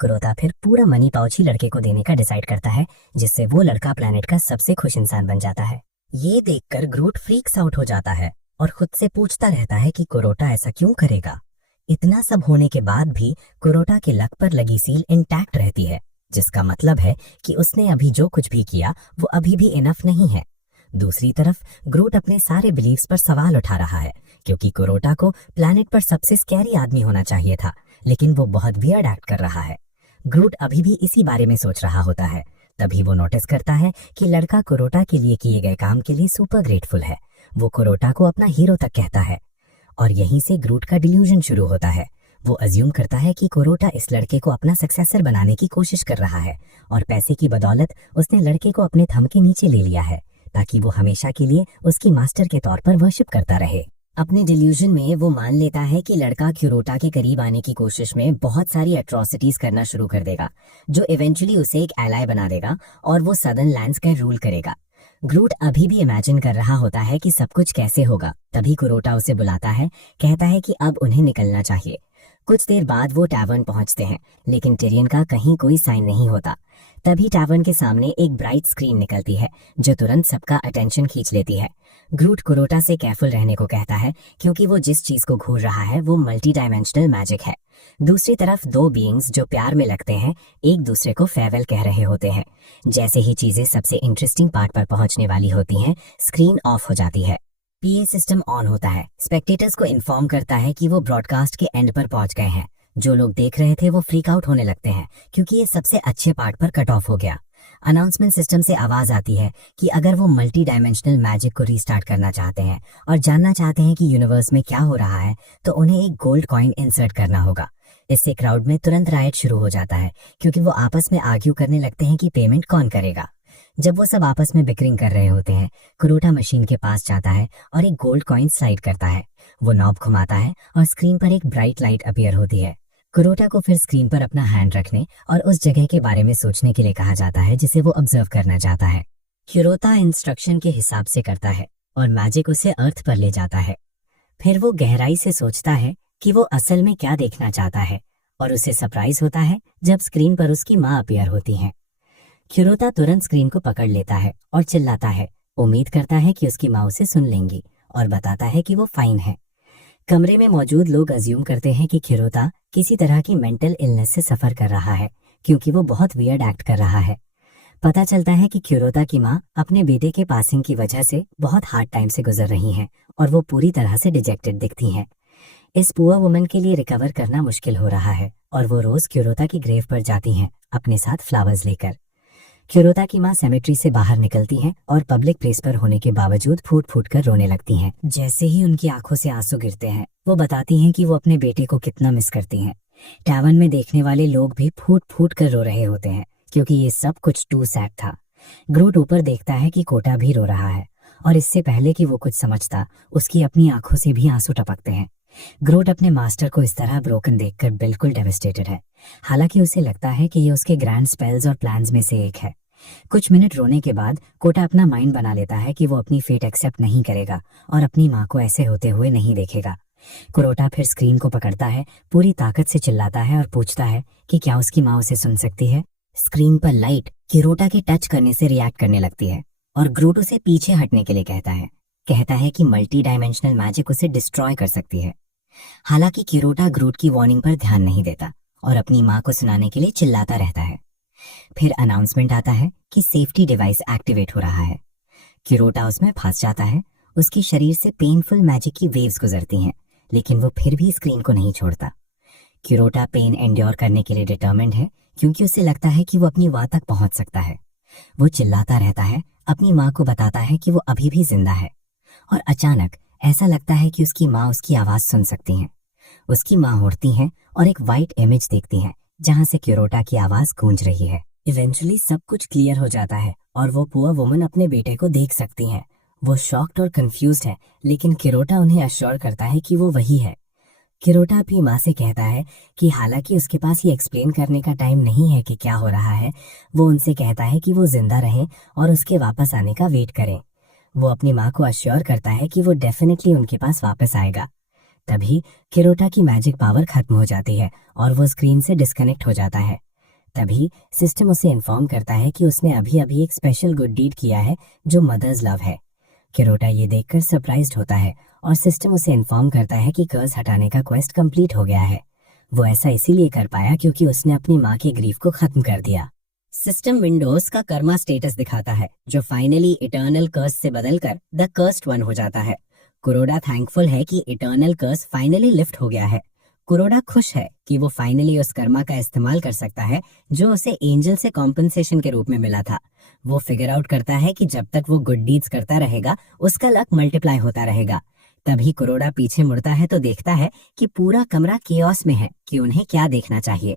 कुरोता फिर पूरा मनी पाउच ही लड़के को देने का डिसाइड करता है, जिससे वो लड़का प्लेनेट का सबसे खुश इंसान बन जाता है। ये देखकर ग्रूट फ्रीक्स आउट हो जाता है और खुद से पूछता रहता है कि कुरोटा ऐसा क्यों करेगा। इतना सब होने के बाद भी कुरोटा के लक पर लगी सील इंटैक्ट रहती है, जिसका मतलब है कि उसने अभी जो कुछ भी किया वो अभी भी इनफ नहीं है। दूसरी तरफ ग्रूट अपने सारे बिलीव्स पर सवाल उठा रहा है, क्योंकि कुरोटा को प्लैनेट पर सबसे स्कैरी आदमी होना चाहिए था, लेकिन वो बहुत वियर्ड एक्ट कर रहा है। ग्रूट अभी भी इसी बारे में सोच रहा होता है, तभी वो नोटिस करता है कि लड़का कुरोटा के लिए किए गए काम के लिए सुपर ग्रेटफुल है। वो कुरोटा को अपना हीरो तक कहता है, और यहीं से ग्रूट का डिल्यूजन शुरू होता है। वो अज्यूम करता है कि कुरोटा इस लड़के को अपना सक्सेसर बनाने की कोशिश कर रहा है, और पैसे की बदौलत उसने लड़के को अपने थंब के नीचे ले लिया है, ताकि वो हमेशा के लिए उसकी मास्टर के तौर पर वर्शिप करता रहे। अपने डिल्यूजन में वो मान लेता है कि लड़का क्यूरोटा के करीब आने की कोशिश में बहुत सारी एट्रोसिटीज करना शुरू कर देगा, जो इवेंचुअली उसे एक एलाय बना देगा और वो सदर्न लैंड्स का रूल करेगा। ग्रूट अभी भी इमेजिन कर रहा होता है कि सब कुछ कैसे होगा, तभी कुरोटा उसे बुलाता है, कहता है कि अब उन्हें निकलना चाहिए। कुछ देर बाद वो टैवर्न पहुंचते हैं, लेकिन टिरियन का कहीं कोई साइन नहीं होता। तभी टैवर्न के सामने एक ब्राइट स्क्रीन निकलती है, जो तुरंत सबका अटेंशन खींच लेती है। ग्रूट कुरोटा से केयरफुल रहने को कहता है, क्योंकि वो जिस चीज को घूर रहा है वो मल्टी डायमेंशनल मैजिक है। दूसरी तरफ दो बीइंग्स जो प्यार में लगते हैं एक दूसरे को फेयरवेल कह रहे होते हैं। जैसे ही चीजें सबसे इंटरेस्टिंग पार्ट पर पहुंचने वाली होती हैं, स्क्रीन ऑफ हो जाती है। पीए सिस्टम ऑन होता है, स्पेक्टेटर्स को इन्फॉर्म करता है कि वो ब्रॉडकास्ट के एंड पर पहुंच गए हैं। जो लोग देख रहे थे वो फ्रीक आउट होने लगते हैं, क्योंकि ये सबसे अच्छे पार्ट पर कट ऑफ हो गया। अनाउंसमेंट सिस्टम से आवाज आती है कि अगर वो मल्टी डायमेंशनल मैजिक को रीस्टार्ट करना चाहते हैं और जानना चाहते हैं कि यूनिवर्स में क्या हो रहा है, तो उन्हें एक गोल्ड कॉइन इंसर्ट करना होगा। इससे क्राउड में तुरंत राइट शुरू हो जाता है, क्योंकि वो आपस में आर्ग्यू करने लगते हैं कि पेमेंट कौन करेगा। जब वो सब आपस में बिकरिंग कर रहे होते हैं, कुरोटा मशीन के पास जाता है और एक गोल्ड कॉइन स्लाइड करता है। वो नॉब घुमाता है और स्क्रीन पर एक ब्राइट लाइट अपीयर होती है। कुरोटा को फिर स्क्रीन पर अपना हैंड रखने और उस जगह के बारे में सोचने के लिए कहा जाता है जिसे वो ऑब्जर्व करना चाहता है। क्यूरोता इंस्ट्रक्शन के हिसाब से करता है और मैजिक उसे अर्थ पर ले जाता है। फिर वो गहराई से सोचता है कि वो असल में क्या देखना चाहता है, और उसे सरप्राइज होता है जब स्क्रीन पर उसकी माँ अपीयर होती है। क्यूरोता तुरंत स्क्रीन को पकड़ लेता है और चिल्लाता है, उम्मीद करता है कि उसकी माँ उसे सुन लेंगी, और बताता है कि वो फाइन है। कमरे में मौजूद लोग अज्यूम करते हैं कि क्यूरोता किसी तरह की मेंटल इलनेस से सफर कर रहा है, क्योंकि वो बहुत वियर्ड एक्ट कर रहा है। पता चलता है कि क्यूरोता की माँ अपने बेटे के पासिंग की वजह से बहुत हार्ड टाइम से गुजर रही हैं, और वो पूरी तरह से डिजेक्टेड दिखती हैं। इस पुअर वुमन के लिए रिकवर करना मुश्किल हो रहा है, और वो रोज क्यूरोता की ग्रेव पर जाती हैं अपने साथ फ्लावर्स लेकर। क्यूरोता की माँ सेमेट्री से बाहर निकलती हैं और पब्लिक प्लेस पर होने के बावजूद फूट फूट कर रोने लगती हैं। जैसे ही उनकी आंखों से आंसू गिरते हैं, वो बताती हैं कि वो अपने बेटे को कितना मिस करती हैं। टैवर्न में देखने वाले लोग भी फूट फूट कर रो रहे होते हैं, क्योंकि ये सब कुछ टू सैड था। ग्रूट ऊपर देखता है कि कोटा भी रो रहा है और इससे पहले कि वो कुछ समझता उसकी अपनी आंखों से भी आंसू टपकते हैं। ग्रूट अपने मास्टर को इस तरह ब्रोकन देखकर बिल्कुल डेवास्टेटेड है। हालांकि उसे लगता है कि ये उसके ग्रैंड स्पेल्स और प्लान्स में से एक है। कुछ मिनट रोने के बाद कोटा अपना माइंड बना लेता है कि वो अपनी फेट एक्सेप्ट नहीं करेगा और अपनी माँ को ऐसे होते हुए नहीं देखेगा। कुरोटा फिर स्क्रीन को पकड़ता है, पूरी ताकत से चिल्लाता है और पूछता है कि क्या उसकी माँ उसे सुन सकती है। स्क्रीन पर लाइट किरोटा के टच करने से रिएक्ट करने लगती है और ग्रूट उसे पीछे हटने के लिए कहता है कि मल्टी डायमेंशनल मैजिक उसे डिस्ट्रॉय कर सकती है। हालांकि किरोटा ग्रूट की वार्निंग पर ध्यान नहीं देता और अपनी माँ को सुनाने के लिए चिल्लाता रहता है। फिर अनाउंसमेंट आता है कि सेफ्टी डिवाइस एक्टिवेट हो रहा है। किरोटा उसमें फंस जाता है। उसके शरीर से पेनफुल मैजिक की वेव्स गुजरती हैं, लेकिन वो फिर भी स्क्रीन को नहीं छोड़ता। किरोटा पेन एंड्योर करने के लिए डिटर्मिन्ड है, क्योंकि उसे लगता है कि वो अपनी माँ तक पहुंच सकता है। वो चिल्लाता रहता है, अपनी माँ को बताता है कि वो अभी भी जिंदा है। और अचानक ऐसा लगता है कि उसकी माँ उसकी आवाज सुन सकती हैं। उसकी माँ उठती हैं और एक वाइट इमेज देखती हैं, जहां से किरोटा की आवाज गूंज रही है। इवेंचुअली सब कुछ क्लियर हो जाता है और वो पुअर वुमन अपने बेटे को देख सकती हैं। वो शॉक्ड और कंफ्यूज्ड है, लेकिन किरोटा उन्हें अश्योर करता है कि वो वही है। किरोटा अपनी माँ से कहता है कि हालांकि उसके पास ये एक्सप्लेन करने का टाइम नहीं है कि क्या हो रहा है, वो उनसे कहता है कि वो जिंदा रहें और उसके वापस आने का वेट करें। वो अपनी माँ को अश्योर करता है कि वो डेफिनेटली उनके पास वापस आएगा। तभी किरोटा की मैजिक पावर खत्म हो जाती है और वो स्क्रीन से डिस्कनेक्ट हो जाता है। तभी सिस्टम उसे इन्फॉर्म करता है कि उसने अभी अभी एक स्पेशल गुड डीड किया है जो मदर्स लव है। किरोटा ये देखकर सरप्राइज्ड होता है और सिस्टम उसे इन्फॉर्म करता है कि कर्ज हटाने का क्वेस्ट कंप्लीट हो गया है। वो ऐसा इसीलिए कर पाया क्योंकि उसने अपनी माँ के ग्रीफ को खत्म कर दिया। सिस्टम विंडोज का कर्मा स्टेटस दिखाता है, जो फाइनली इटर्नल कर्स से बदलकर द कर्स्ड वन हो जाता है। कुरोडा थैंकफुल है कि इटर्नल कर्स फाइनली लिफ्ट हो गया है। कुरोडा खुश है कि वो फाइनली उस कर्मा का इस्तेमाल कर सकता है जो उसे एंजल से कॉम्पनसेशन के रूप में मिला था। वो फिगर आउट करता है कि जब तक वो गुड डीड्स करता रहेगा उसका लक मल्टीप्लाई होता रहेगा। तभी कुरोडा पीछे मुड़ता है तो देखता है कि पूरा कमरा केओस में है कि उन्हें क्या देखना चाहिए।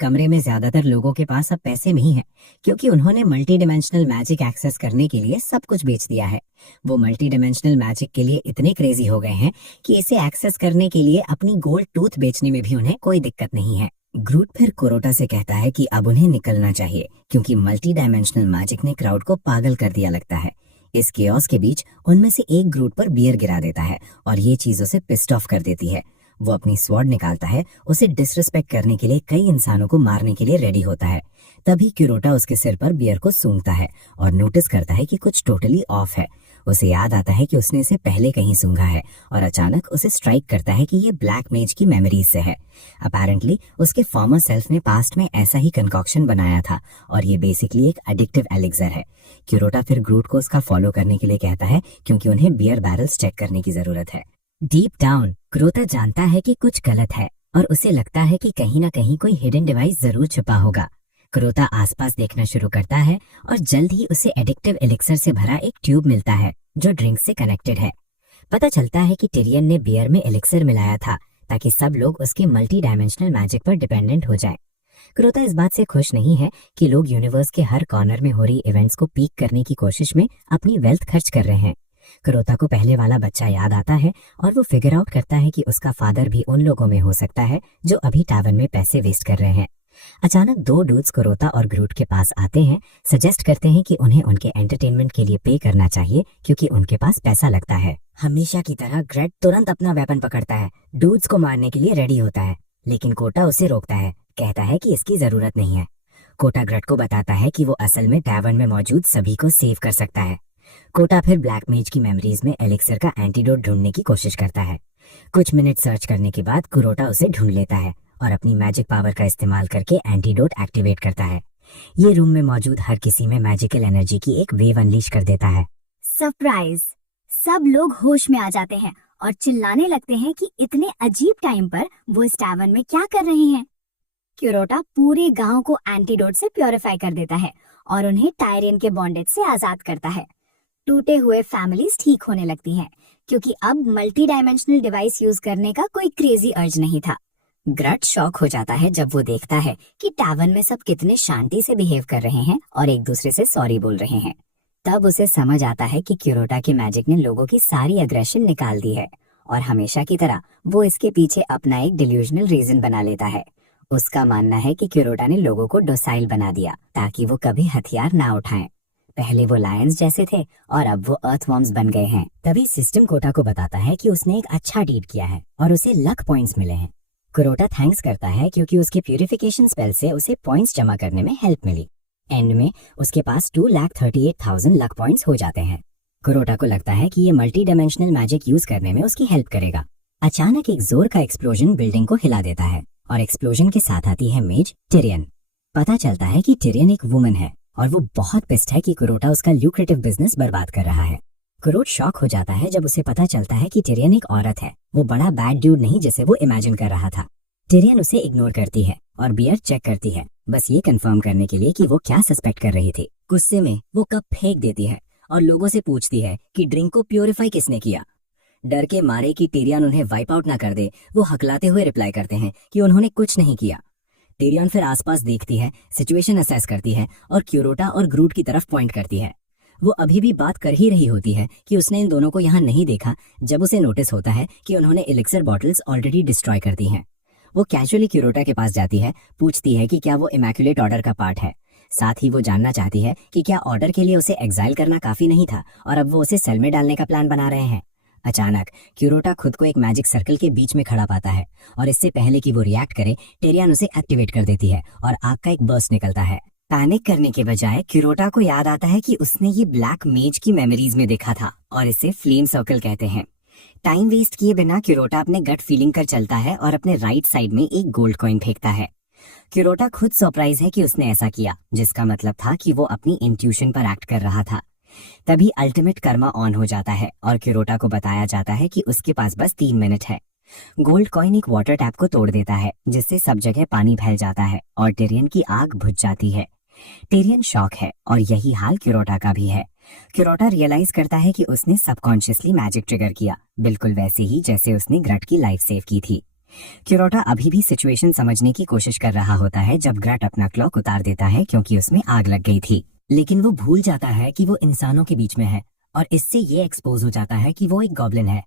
कमरे में ज्यादातर लोगों के पास अब पैसे नहीं है, क्योंकि उन्होंने मल्टी डिमेंशनल मैजिक एक्सेस करने के लिए सब कुछ बेच दिया है। वो मल्टी डिमेंशनल मैजिक के लिए इतने क्रेजी हो गए हैं कि इसे एक्सेस करने के लिए अपनी गोल्ड टूथ बेचने में भी उन्हें कोई दिक्कत नहीं है। ग्रूट फिर कुरोटा से कहता है कि अब उन्हें निकलना चाहिए, क्योंकि मल्टी डायमेंशनल मैजिक ने क्राउड को पागल कर दिया लगता है। इस केओस के बीच उनमें से एक ग्रूट पर बियर गिरा देता है और ये चीज उसे पिस्ड ऑफ कर देती है। वो अपनी स्वॉर्ड निकालता है, उसे डिसरिस्पेक्ट करने के लिए कई इंसानों को मारने के लिए रेडी होता है। तभी क्यूरोटा उसके सिर पर बियर को सूंघता है और नोटिस करता है कि कुछ टोटली ऑफ है। उसे याद आता है कि उसने इसे पहले कहीं सूंघा है और अचानक उसे स्ट्राइक करता है कि ये ब्लैक मेज की मेमोरीज से है। अपेरेंटली उसके फॉर्मर सेल्फ ने पास्ट में ऐसा ही कंकॉक्शन बनाया था और ये बेसिकली एक एडिक्टिव एलिक्सर है। क्यूरोटा फिर ग्रूट को उसका फॉलो करने के लिए कहता है, क्योंकि उन्हें बियर बैरल्स चेक करने की जरूरत है। डीप डाउन क्यूरोटा जानता है कि कुछ गलत है और उसे लगता है कि कहीं ना कहीं कोई हिडन डिवाइस जरूर छुपा होगा। क्यूरोटा आसपास देखना शुरू करता है और जल्द ही उसे एडिक्टिव एलिक्सर से भरा एक ट्यूब मिलता है जो ड्रिंक से कनेक्टेड है। पता चलता है कि टिरियन ने बियर में एलिक्सर मिलाया था ताकि सब लोग उसके मल्टी डायमेंशनल मैजिक पर डिपेंडेंट हो जाएं। क्यूरोटा इस बात से खुश नहीं है कि लोग यूनिवर्स के हर कॉर्नर में हो रही इवेंट्स को पीक करने की कोशिश में अपनी वेल्थ खर्च कर रहे हैं। क्यूरोटा को पहले वाला बच्चा याद आता है और वो फिगर आउट करता है कि उसका फादर भी उन लोगों में हो सकता है जो अभी टावन में पैसे वेस्ट कर रहे हैं। अचानक दो डूड्स क्यूरोटा और ग्रूट के पास आते हैं, सजेस्ट करते हैं कि उन्हें उनके एंटरटेनमेंट के लिए पे करना चाहिए क्योंकि उनके पास पैसा लगता है। हमेशा की तरह ग्रेट तुरंत अपना वेपन पकड़ता है, डूड्स को मारने के लिए रेडी होता है, लेकिन कोटा उसे रोकता है, कहता है कि इसकी जरूरत नहीं है। कोटा ग्रेट को बताता है कि वो असल में टावन में मौजूद सभी को सेव कर सकता है। कोटा फिर ब्लैक मेज की मेमोरीज में एलिक्सर का एंटीडोट ढूंढने की कोशिश करता है। कुछ मिनट सर्च करने के बाद क्यूरोटा उसे ढूंढ लेता है और अपनी मैजिक पावर का इस्तेमाल करके एंटीडोट एक्टिवेट करता है। ये रूम में मौजूद हर किसी में मैजिकल एनर्जी की एक वेव अनलीश कर देता है। सरप्राइज! सब लोग होश में आ जाते हैं और चिल्लाने लगते हैं कि इतने अजीब टाइम पर वो इस टावन में क्या कर रहे हैं। क्यूरोटा पूरे गांव को एंटीडोट से प्योरीफाई कर देता है और उन्हें टायरियन के बॉन्डेज से आजाद करता है। टूटे हुए फैमिलीज ठीक होने लगती हैं, क्योंकि अब मल्टी डायमेंशनल डिवाइस यूज करने का कोई क्रेजी अर्ज नहीं था। ग्रट शॉक हो जाता है जब वो देखता है कि टावन में सब कितने शांति से बिहेव कर रहे हैं और एक दूसरे से सॉरी बोल रहे हैं। तब उसे समझ आता है कि क्यूरोटा के मैजिक ने लोगों की सारी अग्रेशन निकाल दी है और हमेशा की तरह वो इसके पीछे अपना एक डिल्यूजनल रीजन बना लेता है। उसका मानना है कि क्यूरोटा ने लोगों को डोसाइल बना दिया ताकि वो कभी हथियार ना उठाएं। पहले वो लायंस जैसे थे और अब वो अर्थवॉर्म्स बन गए हैं। तभी सिस्टम कोटा को बताता है कि उसने एक अच्छा डीड किया है और उसे लक पॉइंट्स मिले हैं। कुरोटा थैंक्स करता है क्योंकि उसके प्यूरिफिकेशन स्पेल से उसे पॉइंट्स जमा करने में हेल्प मिली। एंड में उसके पास 2,38,000 लक पॉइंट्स हो जाते हैं। कुरोटा को लगता है कि ये मल्टी डायमेंशनल मैजिक यूज करने में उसकी हेल्प करेगा। अचानक एक जोर का एक्सप्लोजन बिल्डिंग को हिला देता है और एक्सप्लोजन के साथ आती है मेज टिरियन। पता चलता है कि टिरियन एक वुमन है और वो बहुत पिस्ड है कि कुरोटा उसका ल्यूक्रेटिव बिजनेस बर्बाद कर रहा है। कुरोट शॉक हो जाता है जब उसे पता चलता है कि टिरियन एक औरत है, वो बड़ा बैड ड्यूड नहीं जैसे वो इमेजिन कर रहा था। टिरियन उसे इग्नोर करती है और बियर चेक करती है, बस ये कंफर्म करने के लिए कि वो क्या सस्पेक्ट कर रही थी। गुस्से में वो कप फेंक देती है और लोगों से पूछती है कि ड्रिंक को प्योरीफाई किसने किया। डर के मारे कि टिरियन उन्हें वाइप आउट ना कर दे, वो हकलाते हुए रिप्लाई करते हैं कि उन्होंने कुछ नहीं किया। टिरियन फिर आसपास देखती है, सिचुएशन असेस करती है और क्यूरोटा और ग्रूट की तरफ पॉइंट करती है। वो अभी भी बात कर ही रही होती है कि उसने इन दोनों को यहाँ नहीं देखा जब उसे नोटिस होता है कि उन्होंने एलिक्सर बॉटल्स ऑलरेडी डिस्ट्रॉय कर दी हैं। वो कैजुअली क्यूरोटा के पास जाती है, पूछती है कि क्या वो इमैक्युलेट ऑर्डर का पार्ट है। साथ ही वो जानना चाहती है कि क्या ऑर्डर के लिए उसे एग्जाइल करना काफी नहीं था और अब वो उसे सेल में डालने का प्लान बना रहे हैं। अचानक क्यूरोटा खुद को एक मैजिक सर्कल के बीच में खड़ा पाता है और इससे पहले कि वो रिएक्ट करे, टिरियन उसे एक्टिवेट कर देती है और आग का एक बर्स्ट निकलता है। पैनिक करने के बजाय क्यूरोटा को याद आता है कि उसने ये ब्लैक मेज की मेमोरीज में देखा था और इसे फ्लेम सर्कल कहते हैं। टाइम वेस्ट किए बिना क्यूरोटा अपने गट फीलिंग कर चलता है और अपने राइट साइड में एक गोल्ड कॉइन फेंकता है। क्यूरोटा खुद सरप्राइज है कि उसने ऐसा किया, जिसका मतलब था कि वो अपनी इंट्यूशन पर एक्ट कर रहा था। तभी अल्टीमेट कर्मा ऑन हो जाता है और क्यूरोटा को बताया जाता है कि उसके पास बस 3 मिनट है। गोल्ड कॉइन एक वाटर टैप को तोड़ देता है, जिससे सब जगह पानी फैल जाता है और टिरियन की आग बुझ जाती है। टिरियन शॉक है और यही हाल क्यूरोटा का भी है। क्यूरोटा रियलाइज करता है कि उसने सबकॉन्शियसली मैजिक ट्रिगर किया, बिल्कुल वैसे ही जैसे उसने ग्रट की लाइफ सेव की थी। क्यूरोटा अभी भी सिचुएशन समझने की कोशिश कर रहा होता है जब ग्रट अपना क्लॉक उतार देता है क्योंकि उसमें आग लग गई थी, लेकिन वो भूल जाता है कि वो इंसानों के बीच में है और इससे ये एक्सपोज हो जाता है कि वो एक गॉब्लिन है।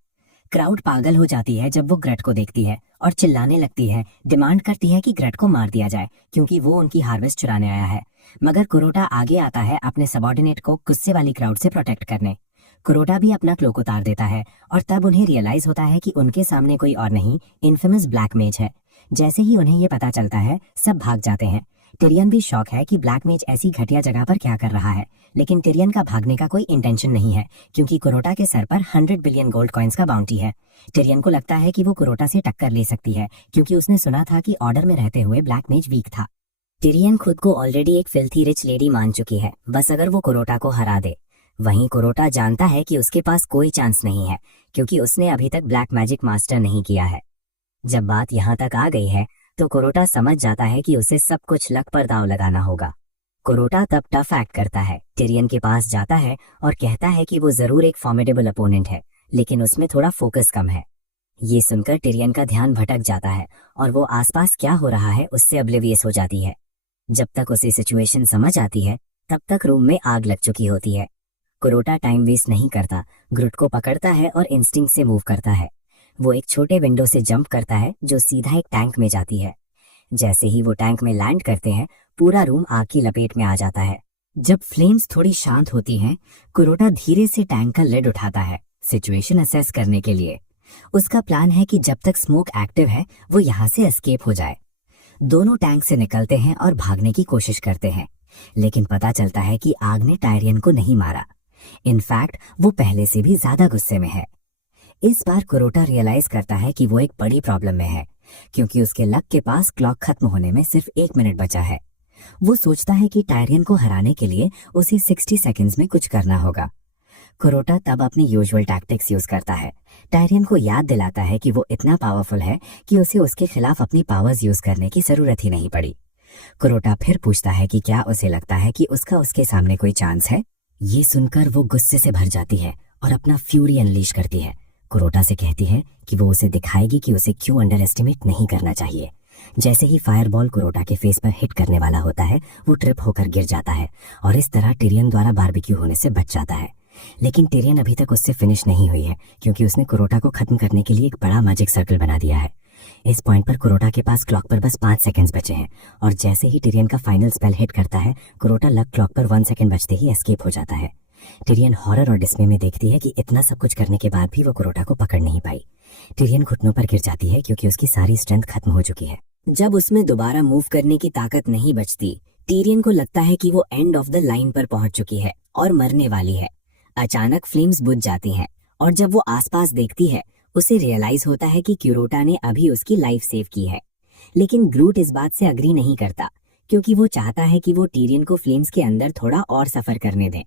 क्राउड पागल हो जाती है जब वो ग्रट को देखती है और चिल्लाने लगती है, डिमांड करती है कि ग्रट को मार दिया जाए क्योंकि वो उनकी हार्वेस्ट चुराने आया है। मगर कुरोटा आगे आता है अपने सबऑर्डिनेट को गुस्से वाली क्राउड से प्रोटेक्ट करने। कुरोटा भी अपना क्लोक उतार देता है और तब उन्हें रियलाइज होता है कि उनके सामने कोई और नहीं, इन्फेमस ब्लैक मेज है। जैसे ही उन्हें ये पता चलता है, सब भाग जाते हैं। टिरियन भी शॉक है कि ब्लैक मेज ऐसी घटिया जगह पर क्या कर रहा है, लेकिन टिरियन का भागने का कोई इंटेंशन नहीं है क्योंकि कुरोटा के सर पर 100 बिलियन गोल्ड कॉइन्स का बाउंटी है। टिरियन को लगता है कि वो कुरोटा से टक्कर ले सकती है क्योंकि उसने सुना था कि ऑर्डर में रहते हुए ब्लैक मेज वीक था। टिरियन खुद को ऑलरेडी एक फिल्थी रिच लेडी मान चुकी है, बस अगर वो कुरोटा को हरा दे। वहीं कुरोटा जानता है कि उसके पास कोई चांस नहीं है क्योंकि उसने अभी तक ब्लैक मैजिक मास्टर नहीं किया है। जब बात यहाँ तक आ गई है तो कुरोटा समझ जाता है कि उसे सब कुछ लक पर दांव लगाना होगा। कुरोटा तब टफ एक्ट करता है, टिरियन के पास जाता है और कहता है कि वो जरूर एक फॉर्मिडेबल अपोनेंट है, लेकिन उसमें थोड़ा फोकस कम है। ये सुनकर टिरियन का ध्यान भटक जाता है और वो आसपास क्या हो रहा है उससे ऑब्लिवियस हो जाती है। जब तक उसे सिचुएशन समझ आती है तब तक रूम में आग लग चुकी होती है। कुरोटा टाइम वेस्ट नहीं करता, ग्रुट को पकड़ता है और इंस्टिंक्ट से मूव करता है। वो एक छोटे विंडो से जंप करता है जो सीधा एक टैंक में जाती है। जैसे ही वो टैंक में लैंड करते हैं, पूरा रूम आग की लपेट में आ जाता है। जब फ्लेम्स थोड़ी शांत होती हैं, कुरोटा धीरे से टैंक का लिड उठाता है सिचुएशन असेस करने के लिए। उसका प्लान है कि जब तक स्मोक एक्टिव है वो यहाँ से एस्केप हो जाए। दोनों टैंक से निकलते हैं और भागने की कोशिश करते हैं, लेकिन पता चलता है कि आग ने टायरियन को नहीं मारा। इनफैक्ट वो पहले से भी ज्यादा गुस्से में है। इस बार कुरोटा रियलाइज करता है कि वो एक बड़ी प्रॉब्लम में है क्योंकि उसके लक के पास क्लॉक खत्म होने में सिर्फ 1 मिनट बचा है। वो सोचता है कि टायरियन को हराने के लिए उसे 60 सेकंड्स में कुछ करना होगा। कुरोटा तब अपनी यूजुअल टैक्टिक्स यूज करता है। टायरियन को याद दिलाता है कि वो इतना पावरफुल है कि उसे उसके खिलाफ अपनी पावर्स यूज करने की जरूरत ही नहीं पड़ी। कुरोटा फिर पूछता है कि क्या उसे लगता है कि उसके सामने कोई चांस है। ये सुनकर वो गुस्से से भर जाती है और अपना फ्यूरी अनलीश करती है। कुरोटा से कहती है कि वो उसे दिखाएगी कि उसे क्यों अंडर एस्टिमेट नहीं करना चाहिए। जैसे ही फायरबॉल कुरोटा के फेस पर हिट करने वाला होता है, वो ट्रिप होकर गिर जाता है और इस तरह टिरियन द्वारा बारबेक्यू होने से बच जाता है। लेकिन टिरियन अभी तक उससे फिनिश नहीं हुई है, क्योंकि उसने कुरोटा को खत्म करने के लिए एक बड़ा मैजिक सर्कल बना दिया है। इस पॉइंट पर कुरोटा के पास क्लॉक पर बस 5 सेकंड्स बचे हैं और जैसे ही टिरियन का फाइनल स्पेल हिट करता है, कुरोटा लक क्लॉक पर 1 सेकंड बचते ही एस्केप हो जाता है। टिरियन हॉरर और डिस्मे में देखती है कि इतना सब कुछ करने के बाद भी वो कुरोटा को पकड़ नहीं पाई। टिरियन घुटनों पर गिर जाती है क्योंकि उसकी सारी स्ट्रेंथ खत्म हो चुकी है। जब उसमें दोबारा मूव करने की ताकत नहीं बचती, टिरियन को लगता है कि वो एंड ऑफ द लाइन पर पहुंच चुकी है और मरने वाली है। अचानक फ्लेम्स बुझ जाती हैं और जब वो आसपास देखती है, उसे रियलाइज होता है कि क्यूरोटा ने अभी उसकी लाइफ सेव की है। लेकिन ग्रूट इस बात से अग्री नहीं करता, क्योंकि वो चाहता है कि वो टिरियन को फ्लेम्स के अंदर थोड़ा और सफर करने दें।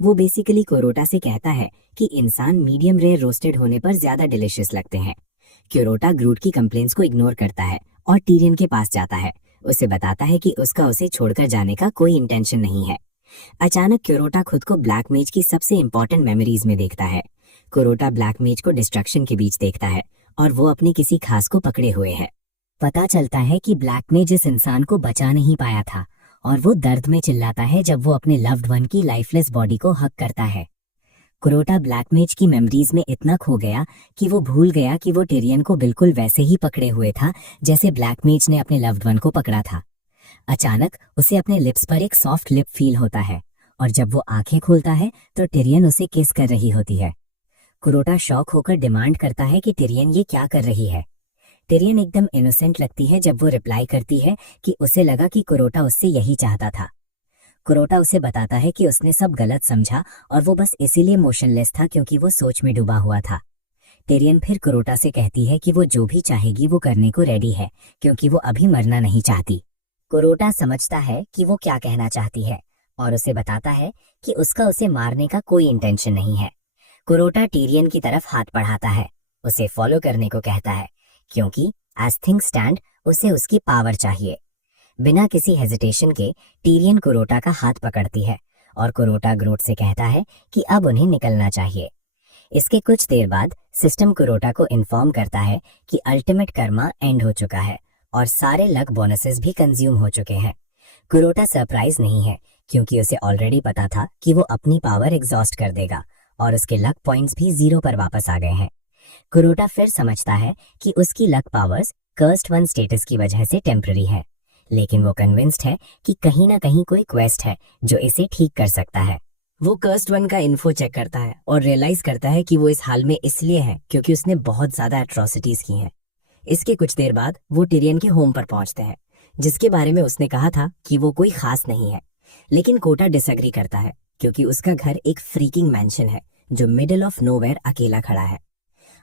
वो बेसिकली क्यूरोटा से कहता है कि इंसान मीडियम रेयर रोस्टेड होने पर ज्यादा डिलिशियस लगते हैं। क्यूरोटा ग्रूट की कंप्लेंट्स को इग्नोर करता है और टिरियन के पास जाता है। उसे बताता है कि उसका उसे छोड़कर जाने का कोई इंटेंशन नहीं है। अचानक क्यूरोटा खुद को ब्लैक मेज की सबसे इंपॉर्टेंट मेमोरीज में देखता है। क्यूरोटा ब्लैक मेज को डिस्ट्रक्शन के बीच देखता है और वो अपने किसी खास को पकड़े हुए है। पता चलता है कि ब्लैक मेज इस इंसान को बचा नहीं पाया था और वो दर्द में चिल्लाता है जब वो अपने लव्ड वन की लाइफलेस बॉडी को हक करता है। क्यूरोटा ब्लैक मेज की मेमोरीज में इतना खो गया कि वो भूल गया कि वो टिरियन को बिल्कुल वैसे ही पकड़े हुए था जैसे ब्लैक मेज ने अपने लव्ड वन को पकड़ा था। अचानक उसे अपने लिप्स पर एक सॉफ्ट लिप फील होता है और जब वो आंखें खोलता है तो टिरियन उसे किस कर रही होती है। क्यूरोटा शॉक होकर डिमांड करता है कि टिरियन ये क्या कर रही है। टिरियन एकदम इनोसेंट लगती है जब वो रिप्लाई करती है कि उसे लगा कि क्यूरोटा उससे यही चाहता था। क्यूरोटा उसे बताता है कि उसने सब गलत समझा और वो बस इसीलिए मोशनलेस था क्योंकि वो सोच में डूबा हुआ था। टिरियन फिर क्यूरोटा से कहती है कि वो जो भी चाहेगी वो करने को रेडी है, क्योंकि वो अभी मरना नहीं चाहती। क्यूरोटा समझता है कि वो क्या कहना चाहती है और उसे बताता है कि उसका उसे मारने का कोई इंटेंशन नहीं है। क्यूरोटा टिरियन की तरफ हाथ बढ़ाता है, उसे फॉलो करने को कहता है, क्योंकि एज थिंग्स स्टैंड उसे उसकी पावर चाहिए। बिना किसी हेजिटेशन के टिरियन क्यूरोटा का हाथ पकड़ती है और क्यूरोटा ग्रूट से कहता है कि अब उन्हें निकलना चाहिए। इसके कुछ देर बाद सिस्टम क्यूरोटा को इन्फॉर्म करता है कि अल्टीमेट कर्मा एंड हो चुका है और सारे लक बोनसेस भी कंज्यूम हो चुके हैं। क्यूरोटा सरप्राइज नहीं है, क्योंकि उसे ऑलरेडी पता था कि वो अपनी पावर एग्जॉस्ट कर देगा और उसके लक पॉइंट्स भी 0 पर वापस आ गए हैं। क्यूरोटा फिर समझता है कि उसकी luck powers cursed one status की वजह से टेम्पररी है, लेकिन वो कन्विंस्ड है कि कहीं ना कहीं कोई क्वेस्ट है जो इसे ठीक कर सकता है। वो कर्स्ड वन का इन्फो चेक करता है और रियलाइज करता है कि वो इस हाल में इसलिए है क्योंकि उसने बहुत ज्यादा एट्रोसिटीज की हैं। इसके कुछ देर बाद वो टिरियन के होम पर पहुंचते हैं, जिसके बारे में उसने कहा था कि वो कोई खास नहीं है। लेकिन कोटा डिसएग्री करता है, क्योंकि उसका घर एक फ्रीकिंग मैंशन है जो मिडिल ऑफ नोवेयर अकेला खड़ा है।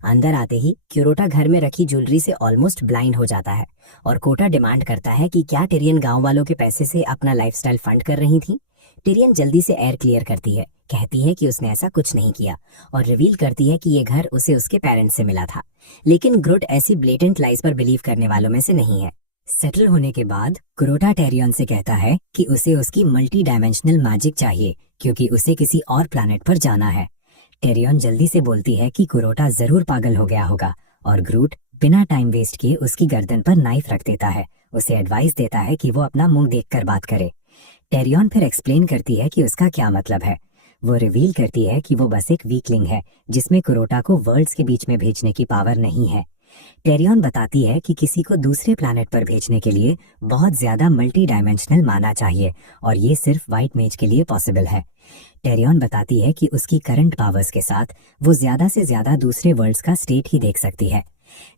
अंदर आते ही क्यूरोटा घर में रखी ज्वेलरी से ऑलमोस्ट ब्लाइंड हो जाता है और कोटा डिमांड करता है कि क्या टिरियन गांव वालों के पैसे से अपना लाइफस्टाइल फंड कर रही थी। टिरियन जल्दी से एयर क्लियर करती है, कहती है कि उसने ऐसा कुछ नहीं किया और रिवील करती है कि ये घर उसे उसके पेरेंट्स से मिला था। लेकिन ग्रूट ऐसी ब्लेटेंट लाइज पर बिलीव करने वालों में से नहीं है। सेटल होने के बाद क्यूरोटा टेरियन से कहता है कि उसे उसकी मल्टी डायमेंशनल मैजिक चाहिए, क्योंकि उसे किसी और प्लैनेट पर जाना है। टेरियन जल्दी से बोलती है कि क्यूरोटा जरूर पागल हो गया होगा और ग्रूट बिना टाइम वेस्ट किए उसकी गर्दन पर नाइफ रख देता है। उसे एडवाइस देता है कि वो अपना मुंह देखकर बात करे। टेरियन फिर एक्सप्लेन करती है कि उसका क्या मतलब है। वो रिवील करती है कि वो बस एक वीकलिंग है जिसमें क्यूरोटा को वर्ल्ड्स के बीच में भेजने की पावर नहीं है। टेरियन बताती है कि किसी को दूसरे प्लैनेट पर भेजने के लिए बहुत ज्यादा मल्टी डायमेंशनल माना चाहिए और ये सिर्फ व्हाइट मेज के लिए पॉसिबल है। टेरियन बताती है कि उसकी करंट पावर्स के साथ वो ज्यादा से ज्यादा दूसरे वर्ल्ड्स का स्टेट ही देख सकती है।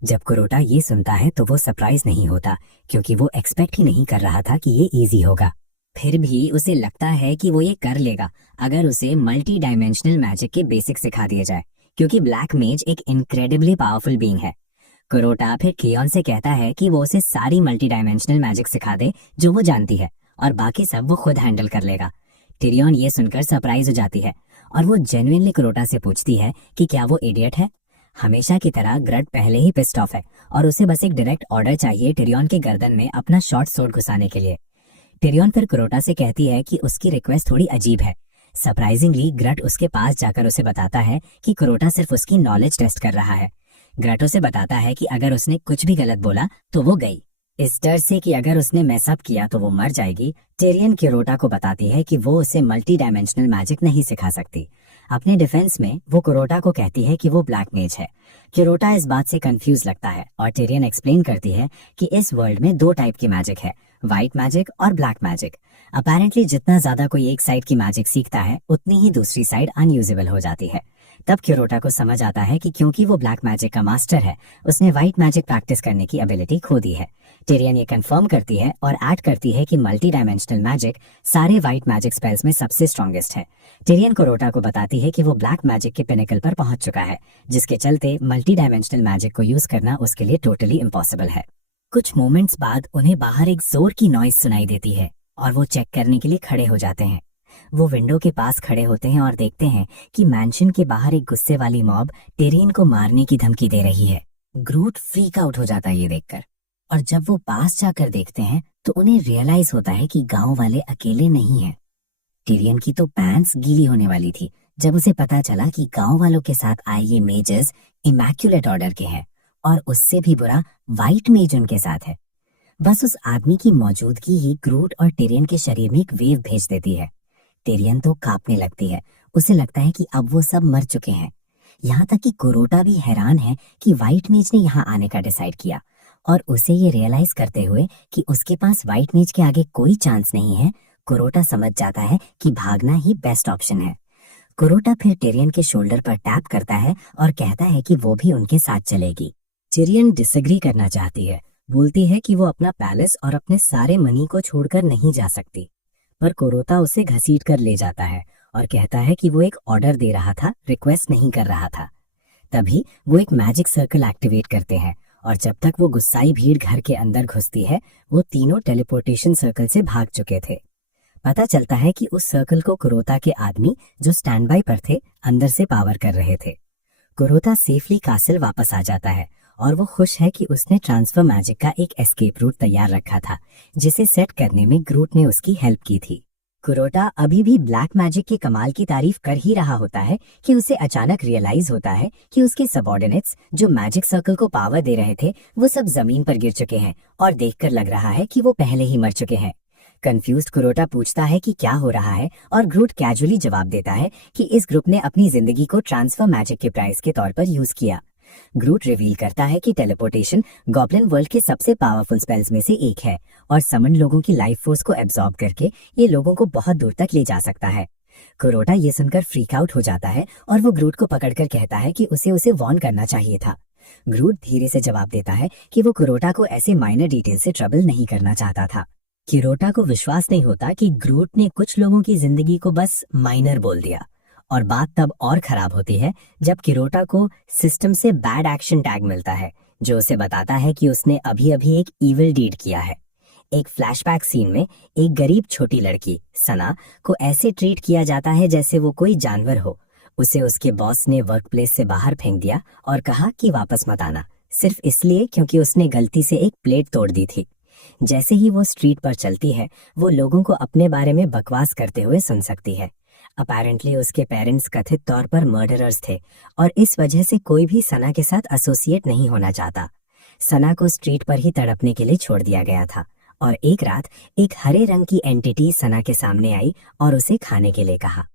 जब क्यूरोटा ये सुनता है तो वो सरप्राइज नहीं होता, क्योंकि वो एक्सपेक्ट ही नहीं कर रहा था कि ये इजी होगा। फिर भी उसे लगता है कि वो ये कर लेगा अगर उसे मल्टी डायमेंशनल मैजिक के बेसिक सिखा दिए जाए, क्योंकि ब्लैक मेज एक इनक्रेडिबली पावरफुल बीइंग है। क्यूरोटा फिर कियोन से कहता है कि वो उसे सारी मल्टी डायमेंशनल मैजिक सिखा दे जो वो जानती है और बाकी सब वो खुद हैंडल कर लेगा। टिरियन ये सुनकर सरप्राइज हो जाती है और वो जेन्युइनली क्यूरोटा से पूछती है कि क्या वो इडियट है। हमेशा की तरह ग्रट पहले ही पिस्ड ऑफ है और उसे बस एक डायरेक्ट ऑर्डर चाहिए टिरियन के गर्दन में अपना शॉर्ट सोर्ड घुसाने के लिए। टिरियन फिर क्यूरोटा से कहती है कि उसकी रिक्वेस्ट थोड़ी अजीब है। सरप्राइजिंगली ग्रट उसके पास जाकर उसे बताता है कि कुरोटा सिर्फ उसकी नॉलेज टेस्ट कर रहा है। ग्रट उसे बताता है कि अगर उसने कुछ भी गलत बोला तो वो गई। इस डर से कि अगर उसने मैसअप किया तो वो मर जाएगी, टिरियन कुरोटा को बताती है कि वो उसे मल्टी डायमेंशनल मैजिक नहीं सिखा सकती। अपने डिफेंस में वो कुरोटा को कहती है कि वो ब्लैक मेज है। कुरोटा इस बात से कंफ्यूज लगता है और टिरियन एक्सप्लेन करती है कि इस वर्ल्ड में दो टाइप की मैजिक है, व्हाइट मैजिक और ब्लैक मैजिक। अपेरेंटली जितना ज्यादा कोई एक साइड की मैजिक सीखता है उतनी ही दूसरी साइड अनयूजेबल हो जाती है। तब कुरोटा को समझ आता है कि क्योंकि वो ब्लैक मैजिक का मास्टर है, उसने व्हाइट मैजिक प्रैक्टिस करने की एबिलिटी खो दी है। टिरियन ये कंफर्म करती है और ऐड करती है कि मल्टी डायमेंशनल मैजिक सारे व्हाइट मैजिक स्पेल्स में सबसे स्ट्रॉन्गेस्ट है। टिरियन कुरोटा को बताती है कि वो ब्लैक मैजिक के पिनेकल पर पहुंच चुका है, जिसके चलते मल्टी डायमेंशनल मैजिक को यूज करना उसके लिए टोटली इम्पॉसिबल है। कुछ मोमेंट्स बाद उन्हें बाहर एक जोर की नॉइज सुनाई देती है और वो चेक करने के लिए खड़े हो जाते हैं। वो विंडो के पास खड़े होते हैं और देखते हैं कि मैंशन के बाहर एक गुस्से वाली मॉब टिरियन को मारने की धमकी दे रही है। ग्रूट फ्रीक आउट हो जाता है ये देखकर, और जब वो पास जाकर देखते हैं तो उन्हें रियलाइज होता है कि गांव वाले अकेले नहीं हैं। टिरियन की तो पैंट्स गीली होने वाली थी जब उसे पता चला कि गांव वालों के साथ आए ये मेजर्स इमैक्युलेट ऑर्डर के हैं और उससे भी बुरा व्हाइट मेज उनके साथ है। बस उस आदमी की मौजूदगी ही ग्रूट और टिरियन के शरीर में एक वेव भेज देती है। टिरियन तो कांपने लगती है, उसे लगता है कि अब वो सब मर चुके हैं। यहाँ तक कि कुरोटा भी हैरान है कि व्हाइट मेज ने यहाँ आने का डिसाइड किया, और उसे ये रियलाइज करते हुए कि उसके पास व्हाइट मेज के आगे कोई चांस नहीं है, कुरोटा समझ जाता है कि भागना ही बेस्ट ऑप्शन है। कुरोटा फिर टिरियन के शोल्डर पर टैप करता है और कहता है कि वो भी उनके साथ चलेगी। टिरियन डिसएग्री करना चाहती है, बोलती है कि वो अपना पैलेस और अपने सारे मनी को छोड़कर नहीं जा सकती, पर कुरोटा उसे घसीट कर ले जाता है और कहता है कि वो एक ऑर्डर दे रहा था, रिक्वेस्ट नहीं कर रहा था। तभी वो एक मैजिक सर्कल एक्टिवेट करते हैं और जब तक वो गुस्साई भीड़ घर के अंदर घुसती है, वो तीनों टेलीपोर्टेशन सर्कल से भाग चुके थे। पता चलता है कि उस सर्कल को कुरोटा के आदमी जो स्टैंड बाय पर थे अंदर से पावर कर रहे थे। कुरोटा सेफली कासिल वापस आ जाता है और वो खुश है कि उसने ट्रांसफर मैजिक का एक एस्केप रूट तैयार रखा था, जिसे सेट करने में ग्रूट ने उसकी हेल्प की थी। कुरोटा अभी भी ब्लैक मैजिक के कमाल की तारीफ कर ही रहा होता है कि उसे अचानक रियलाइज होता है कि उसके सबऑर्डिनेट्स जो मैजिक सर्कल को पावर दे रहे थे वो सब जमीन पर गिर चुके हैं और देखकर लग रहा है कि वो पहले ही मर चुके हैं। कंफ्यूज्ड कुरोटा पूछता है कि क्या हो रहा है और ग्रूट कैजुअली जवाब देता है कि इस ग्रुप ने अपनी जिंदगी को ट्रांसफर मैजिक के प्राइस के तौर पर यूज किया। ग्रूट रिवील करता है कि टेलीपोर्टेशन गॉब्लिन वर्ल्ड के सबसे पावरफुल स्पेल्स में से एक है और समन लोगों की लाइफ फोर्स को एब्जॉर्ब करके ये लोगों को बहुत दूर तक ले जा सकता है। कुरोटा ये सुनकर फ्रीक आउट हो जाता है और वो ग्रूट को पकड़कर कहता है कि उसे वॉर्न करना चाहिए था। ग्रूट धीरे से जवाब देता है कि वो कुरोटा को ऐसे माइनर डिटेल से ट्रबल नहीं करना चाहता था। कुरोटा को विश्वास नहीं होता कि ग्रूट ने कुछ लोगों की जिंदगी को बस माइनर बोल दिया, और बात तब और खराब होती है जब कुरोटा को सिस्टम से बैड एक्शन टैग मिलता है जो उसे बताता है कि उसने अभी अभी एक इविल डीड किया है। एक फ्लैशबैक सीन में एक गरीब छोटी लड़की सना को ऐसे ट्रीट किया जाता है जैसे वो कोई जानवर हो। उसे उसके बॉस ने वर्क प्लेस से बाहर फेंक दिया और कहा कि वापस मत आना, सिर्फ इसलिए क्योंकि उसने गलती से एक प्लेट तोड़ दी थी। जैसे ही वो स्ट्रीट पर चलती है, वो लोगों को अपने बारे में बकवास करते हुए सुन सकती है। अपेरेंटली उसके पेरेंट्स कथित तौर पर मर्डरर्स थे और इस वजह से कोई भी सना के साथ एसोसिएट नहीं होना चाहता। सना को स्ट्रीट पर ही तड़पने के लिए छोड़ दिया गया था और एक रात एक हरे रंग की एंटिटी सना के सामने आई और उसे खाने के लिए कहा।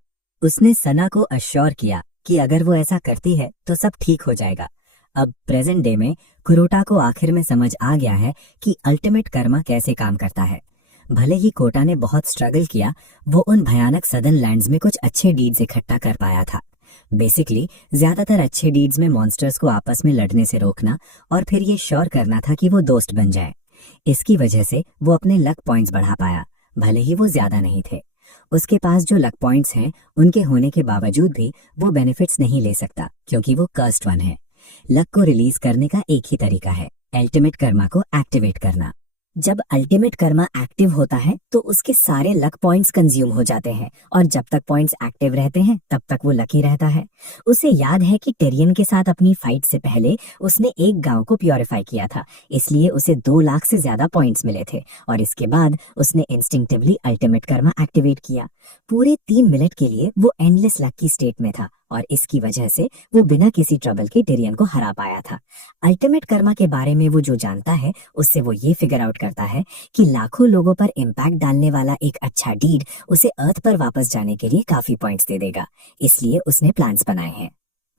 उसने सना को अश्योर किया कि अगर वो ऐसा करती है तो सब ठीक हो जाएगा। अब प्रेजेंट डे में कुरोटा को आखिर में समझ आ गया है कि अल्टीमेट कर्मा कैसे काम करता है। भले ही कोटा ने बहुत स्ट्रगल किया, वो उन भयानक सदर्न लैंड्स में कुछ अच्छे डीड्स इकट्ठा कर पाया था। बेसिकली ज्यादातर अच्छे डीड्स में मॉन्स्टर्स को आपस में लड़ने से रोकना और फिर ये श्योर करना था कि वो दोस्त बन जाए। इसकी वजह से वो अपने लक पॉइंट्स बढ़ा पाया, भले ही वो ज्यादा नहीं थे। उसके पास जो लक पॉइंट्स हैं उनके होने के बावजूद भी वो बेनिफिट्स नहीं ले सकता क्योंकि वो कर्स्ड वन है। लक को रिलीज करने का एक ही तरीका है, अल्टीमेट कर्मा को एक्टिवेट करना। जब अल्टीमेट कर्मा एक्टिव होता है तो उसके सारे लक पॉइंट्स कंज्यूम हो जाते हैं और जब तक पॉइंट्स एक्टिव रहते हैं तब तक वो लकी रहता है। उसे याद है कि टिरियन के साथ अपनी फाइट से पहले उसने एक गांव को प्योरीफाई किया था, इसलिए उसे 2 लाख से ज्यादा पॉइंट्स मिले थे और इसके बाद उसने इंस्टिंक्टिवली अल्टीमेट कर्मा एक्टिवेट किया। पूरे 3 मिनट के लिए वो एंडलेस लक की स्टेट में था और इसकी वजह से वो बिना किसी ट्रबल के टिरियन को हरा पाया था। अल्टीमेट कर्मा के बारे में वो जो जानता है उससे वो ये फिगर आउट करता है कि लाखों लोगों पर इम्पैक्ट डालने वाला एक अच्छा डीड उसे अर्थ पर वापस जाने के लिए काफी पॉइंट्स दे देगा, इसलिए उसने प्लान्स बनाए हैं।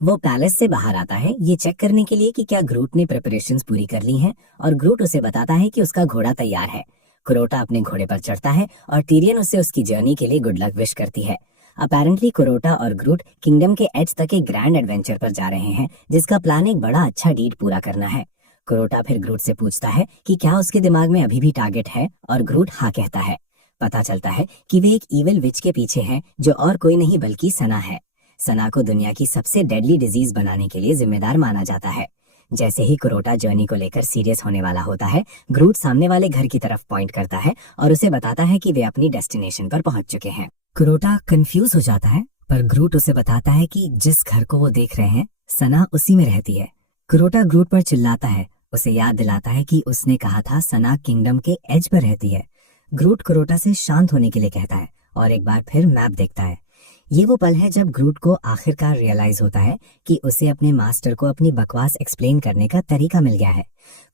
वो पैलेस से बाहर आता है ये चेक करने के लिए कि क्या ग्रूट ने प्रिपरेशंस पूरी कर ली हैं और ग्रूट उसे बताता है कि उसका घोड़ा तैयार है। कुरोटा अपने घोड़े पर चढ़ता है और टिरियन उसे उसकी जर्नी के लिए गुड लक विश करती है। अपेरेंटली कुरोटा और ग्रूट किंगडम के एज तक एक ग्रैंड एडवेंचर पर जा रहे हैं जिसका प्लान एक बड़ा अच्छा डीड पूरा करना है। कुरोटा फिर ग्रूट से पूछता है कि क्या उसके दिमाग में अभी भी टारगेट है और ग्रूट हाँ कहता है। पता चलता है कि वे एक इविल विच के पीछे हैं जो और कोई नहीं बल्कि सना है। सना को दुनिया की सबसे डेडली डिजीज बनाने के लिए जिम्मेदार माना जाता है। जैसे ही कुरोटा जर्नी को लेकर सीरियस होने वाला होता है, ग्रूट सामने वाले घर की तरफ पॉइंट करता है और उसे बताता है कि वे अपनी डेस्टिनेशन पर पहुंच चुके हैं। कुरोटा कंफ्यूज हो जाता है पर ग्रूट उसे बताता है कि जिस घर को वो देख रहे हैं सना उसी में रहती है। कुरोटा ग्रूट पर चिल्लाता है, उसे याद दिलाता है कि उसने कहा था सना किंगडम के एज पर रहती है। ग्रूट कुरोटा से शांत होने के लिए कहता है और एक बार फिर मैप देखता है। ये वो पल है जब ग्रूट को आखिरकार रियलाइज होता है कि उसे अपने मास्टर को अपनी बकवास एक्सप्लेन करने का तरीका मिल गया है।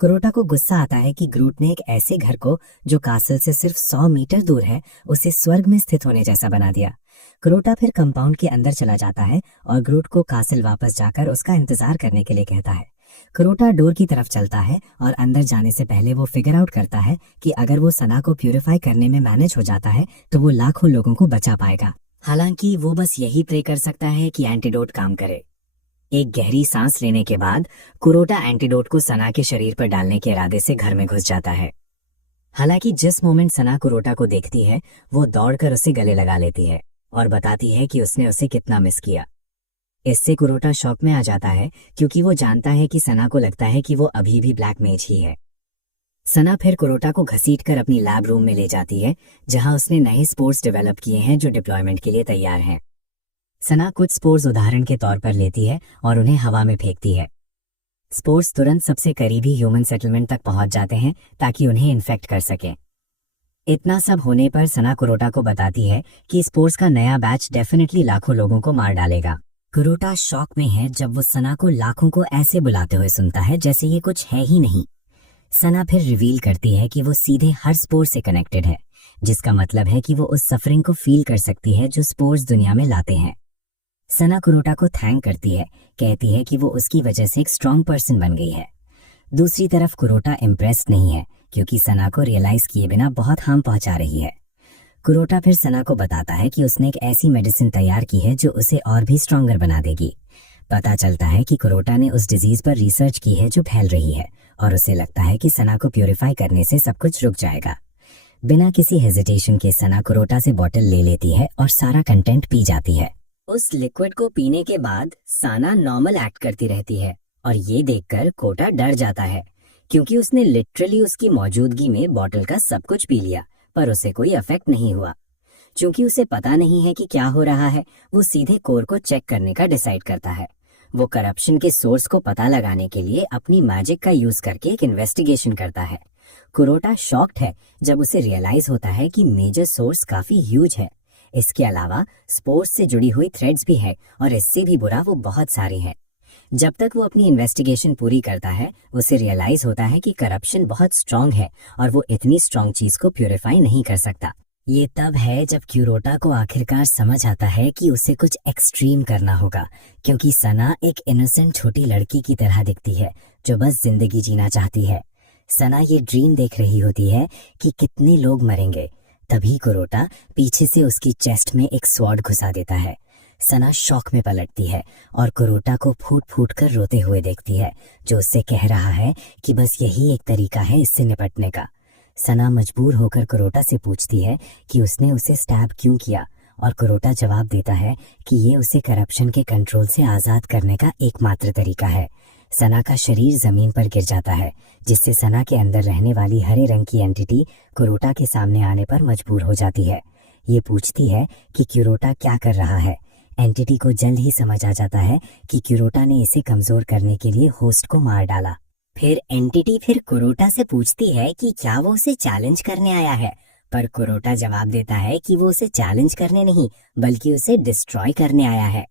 कुरोटा को गुस्सा आता है कि ग्रूट ने एक ऐसे घर को जो कासल से सिर्फ 100 मीटर दूर है उसे स्वर्ग में स्थित होने जैसा बना दिया। कुरोटा फिर कंपाउंड के अंदर चला जाता है और ग्रूट को कासल वापस जाकर उसका इंतजार करने के लिए कहता है। कुरोटा डोर की तरफ चलता है और अंदर जाने से पहले वो फिगर आउट करता है कि अगर वो सना को प्यूरिफाई करने में मैनेज हो जाता है तो वो लाखों लोगों को बचा पाएगा। हालांकि वो बस यही प्रे कर सकता है कि एंटीडोट काम करे। एक गहरी सांस लेने के बाद कुरोटा एंटीडोट को सना के शरीर पर डालने के इरादे से घर में घुस जाता है। हालांकि जिस मोमेंट सना कुरोटा को देखती है वो दौड़कर उसे गले लगा लेती है और बताती है कि उसने उसे कितना मिस किया। इससे कुरोटा शॉक में आ जाता है क्योंकि वो जानता है कि सना को लगता है कि वो अभी भी ब्लैक मेज ही है। सना फिर कुरोटा को घसीटकर अपनी लैब रूम में ले जाती है जहां उसने नए स्पोर्स डेवलप किए हैं जो डिप्लॉयमेंट के लिए तैयार हैं। सना कुछ स्पोर्स उदाहरण के तौर पर लेती है और उन्हें हवा में फेंकती है। स्पोर्स तुरंत सबसे करीबी ह्यूमन सेटलमेंट तक पहुंच जाते हैं ताकि उन्हें इन्फेक्ट कर सकें। इतना सब होने पर सना कुरोटा को बताती है कि स्पोर्स का नया बैच डेफिनेटली लाखों लोगों को मार डालेगा। कुरोटा शॉक में है जब वो सना को लाखों को ऐसे बुलाते हुए सुनता है जैसे ये कुछ है ही नहीं। सना फिर रिवील करती है कि वो सीधे हर स्पोर से कनेक्टेड है, जिसका मतलब है कि वो उस सफरिंग को फील कर सकती है जो स्पोर्स दुनिया में लाते हैं। सना कुरोटा को थैंक करती है, कहती है कि वो उसकी वजह से एक स्ट्रॉन्ग पर्सन बन गई है। दूसरी तरफ कुरोटा इम्प्रेस्ड नहीं है क्योंकि सना को रियलाइज किए बिना बहुत हार्म पहुंचा रही है। कुरोटा फिर सना को बताता है कि उसने एक ऐसी मेडिसिन तैयार की है जो उसे और भी स्ट्रॉन्गर बना देगी। पता चलता है कि कुरोटा ने उस डिजीज पर रिसर्च की है जो फैल रही है और उसे लगता है कि सना को प्यूरिफाई करने से सब कुछ रुक जाएगा। बिना किसी हेजिटेशन के सना कुरोटा से बॉटल ले लेती है और सारा कंटेंट पी जाती है। उस लिक्विड को पीने के बाद सना नॉर्मल एक्ट करती रहती है और ये देखकर कोटा डर जाता है क्योंकि उसने लिटरली उसकी मौजूदगी में बॉटल का सब कुछ पी लिया पर उसे कोई इफेक्ट नहीं हुआ। चूंकि उसे पता नहीं है कि क्या हो रहा है, वो सीधे कोर को चेक करने का डिसाइड करता है। वो करप्शन के सोर्स को पता लगाने के लिए अपनी मैजिक का यूज करके एक इन्वेस्टिगेशन करता है। कुरोटा शॉक्ड है जब उसे रियलाइज होता है कि मेजर सोर्स काफी ह्यूज है। इसके अलावा स्पोर्ट्स से जुड़ी हुई थ्रेड्स भी है और इससे भी बुरा वो बहुत सारी है। जब तक वो अपनी इन्वेस्टिगेशन पूरी करता है उसे रियलाइज होता है कि करप्शन बहुत स्ट्रांग है और वो इतनी स्ट्रांग चीज को प्यूरिफाई नहीं कर सकता। ये तब है जब कुरोटा को आखिरकार समझ आता है कि उसे कुछ एक्सट्रीम करना होगा क्योंकि सना एक इनोसेंट छोटी लड़की की तरह दिखती है जो बस जिंदगी जीना चाहती है। सना ये ड्रीम देख रही होती है कि कितने लोग मरेंगे। तभी कुरोटा पीछे से उसकी चेस्ट में एक स्वॉर्ड घुसा देता है। सना शॉक में पलटती है और कुरोटा को फूट फूट कर रोते हुए देखती है जो उससे कह रहा है कि बस यही एक तरीका है इससे निपटने का। सना मजबूर होकर कुरोटा से पूछती है कि उसने उसे स्टैब क्यों किया और कुरोटा जवाब देता है कि ये उसे करप्शन के कंट्रोल से आजाद करने का एकमात्र तरीका है। सना का शरीर जमीन पर गिर जाता है, जिससे सना के अंदर रहने वाली हरे रंग की एंटिटी कुरोटा के सामने आने पर मजबूर हो जाती है। ये पूछती है कि क्यूरोटा क्या कर रहा है। एंटिटी को जल्द ही समझ आ जाता है कि क्यूरोटा ने इसे कमजोर करने के लिए होस्ट को मार डाला। फिर एंटिटी कुरोटा से पूछती है कि क्या वो उसे चैलेंज करने आया है, पर कुरोटा जवाब देता है कि वो उसे चैलेंज करने नहीं बल्कि उसे डिस्ट्रॉय करने आया है।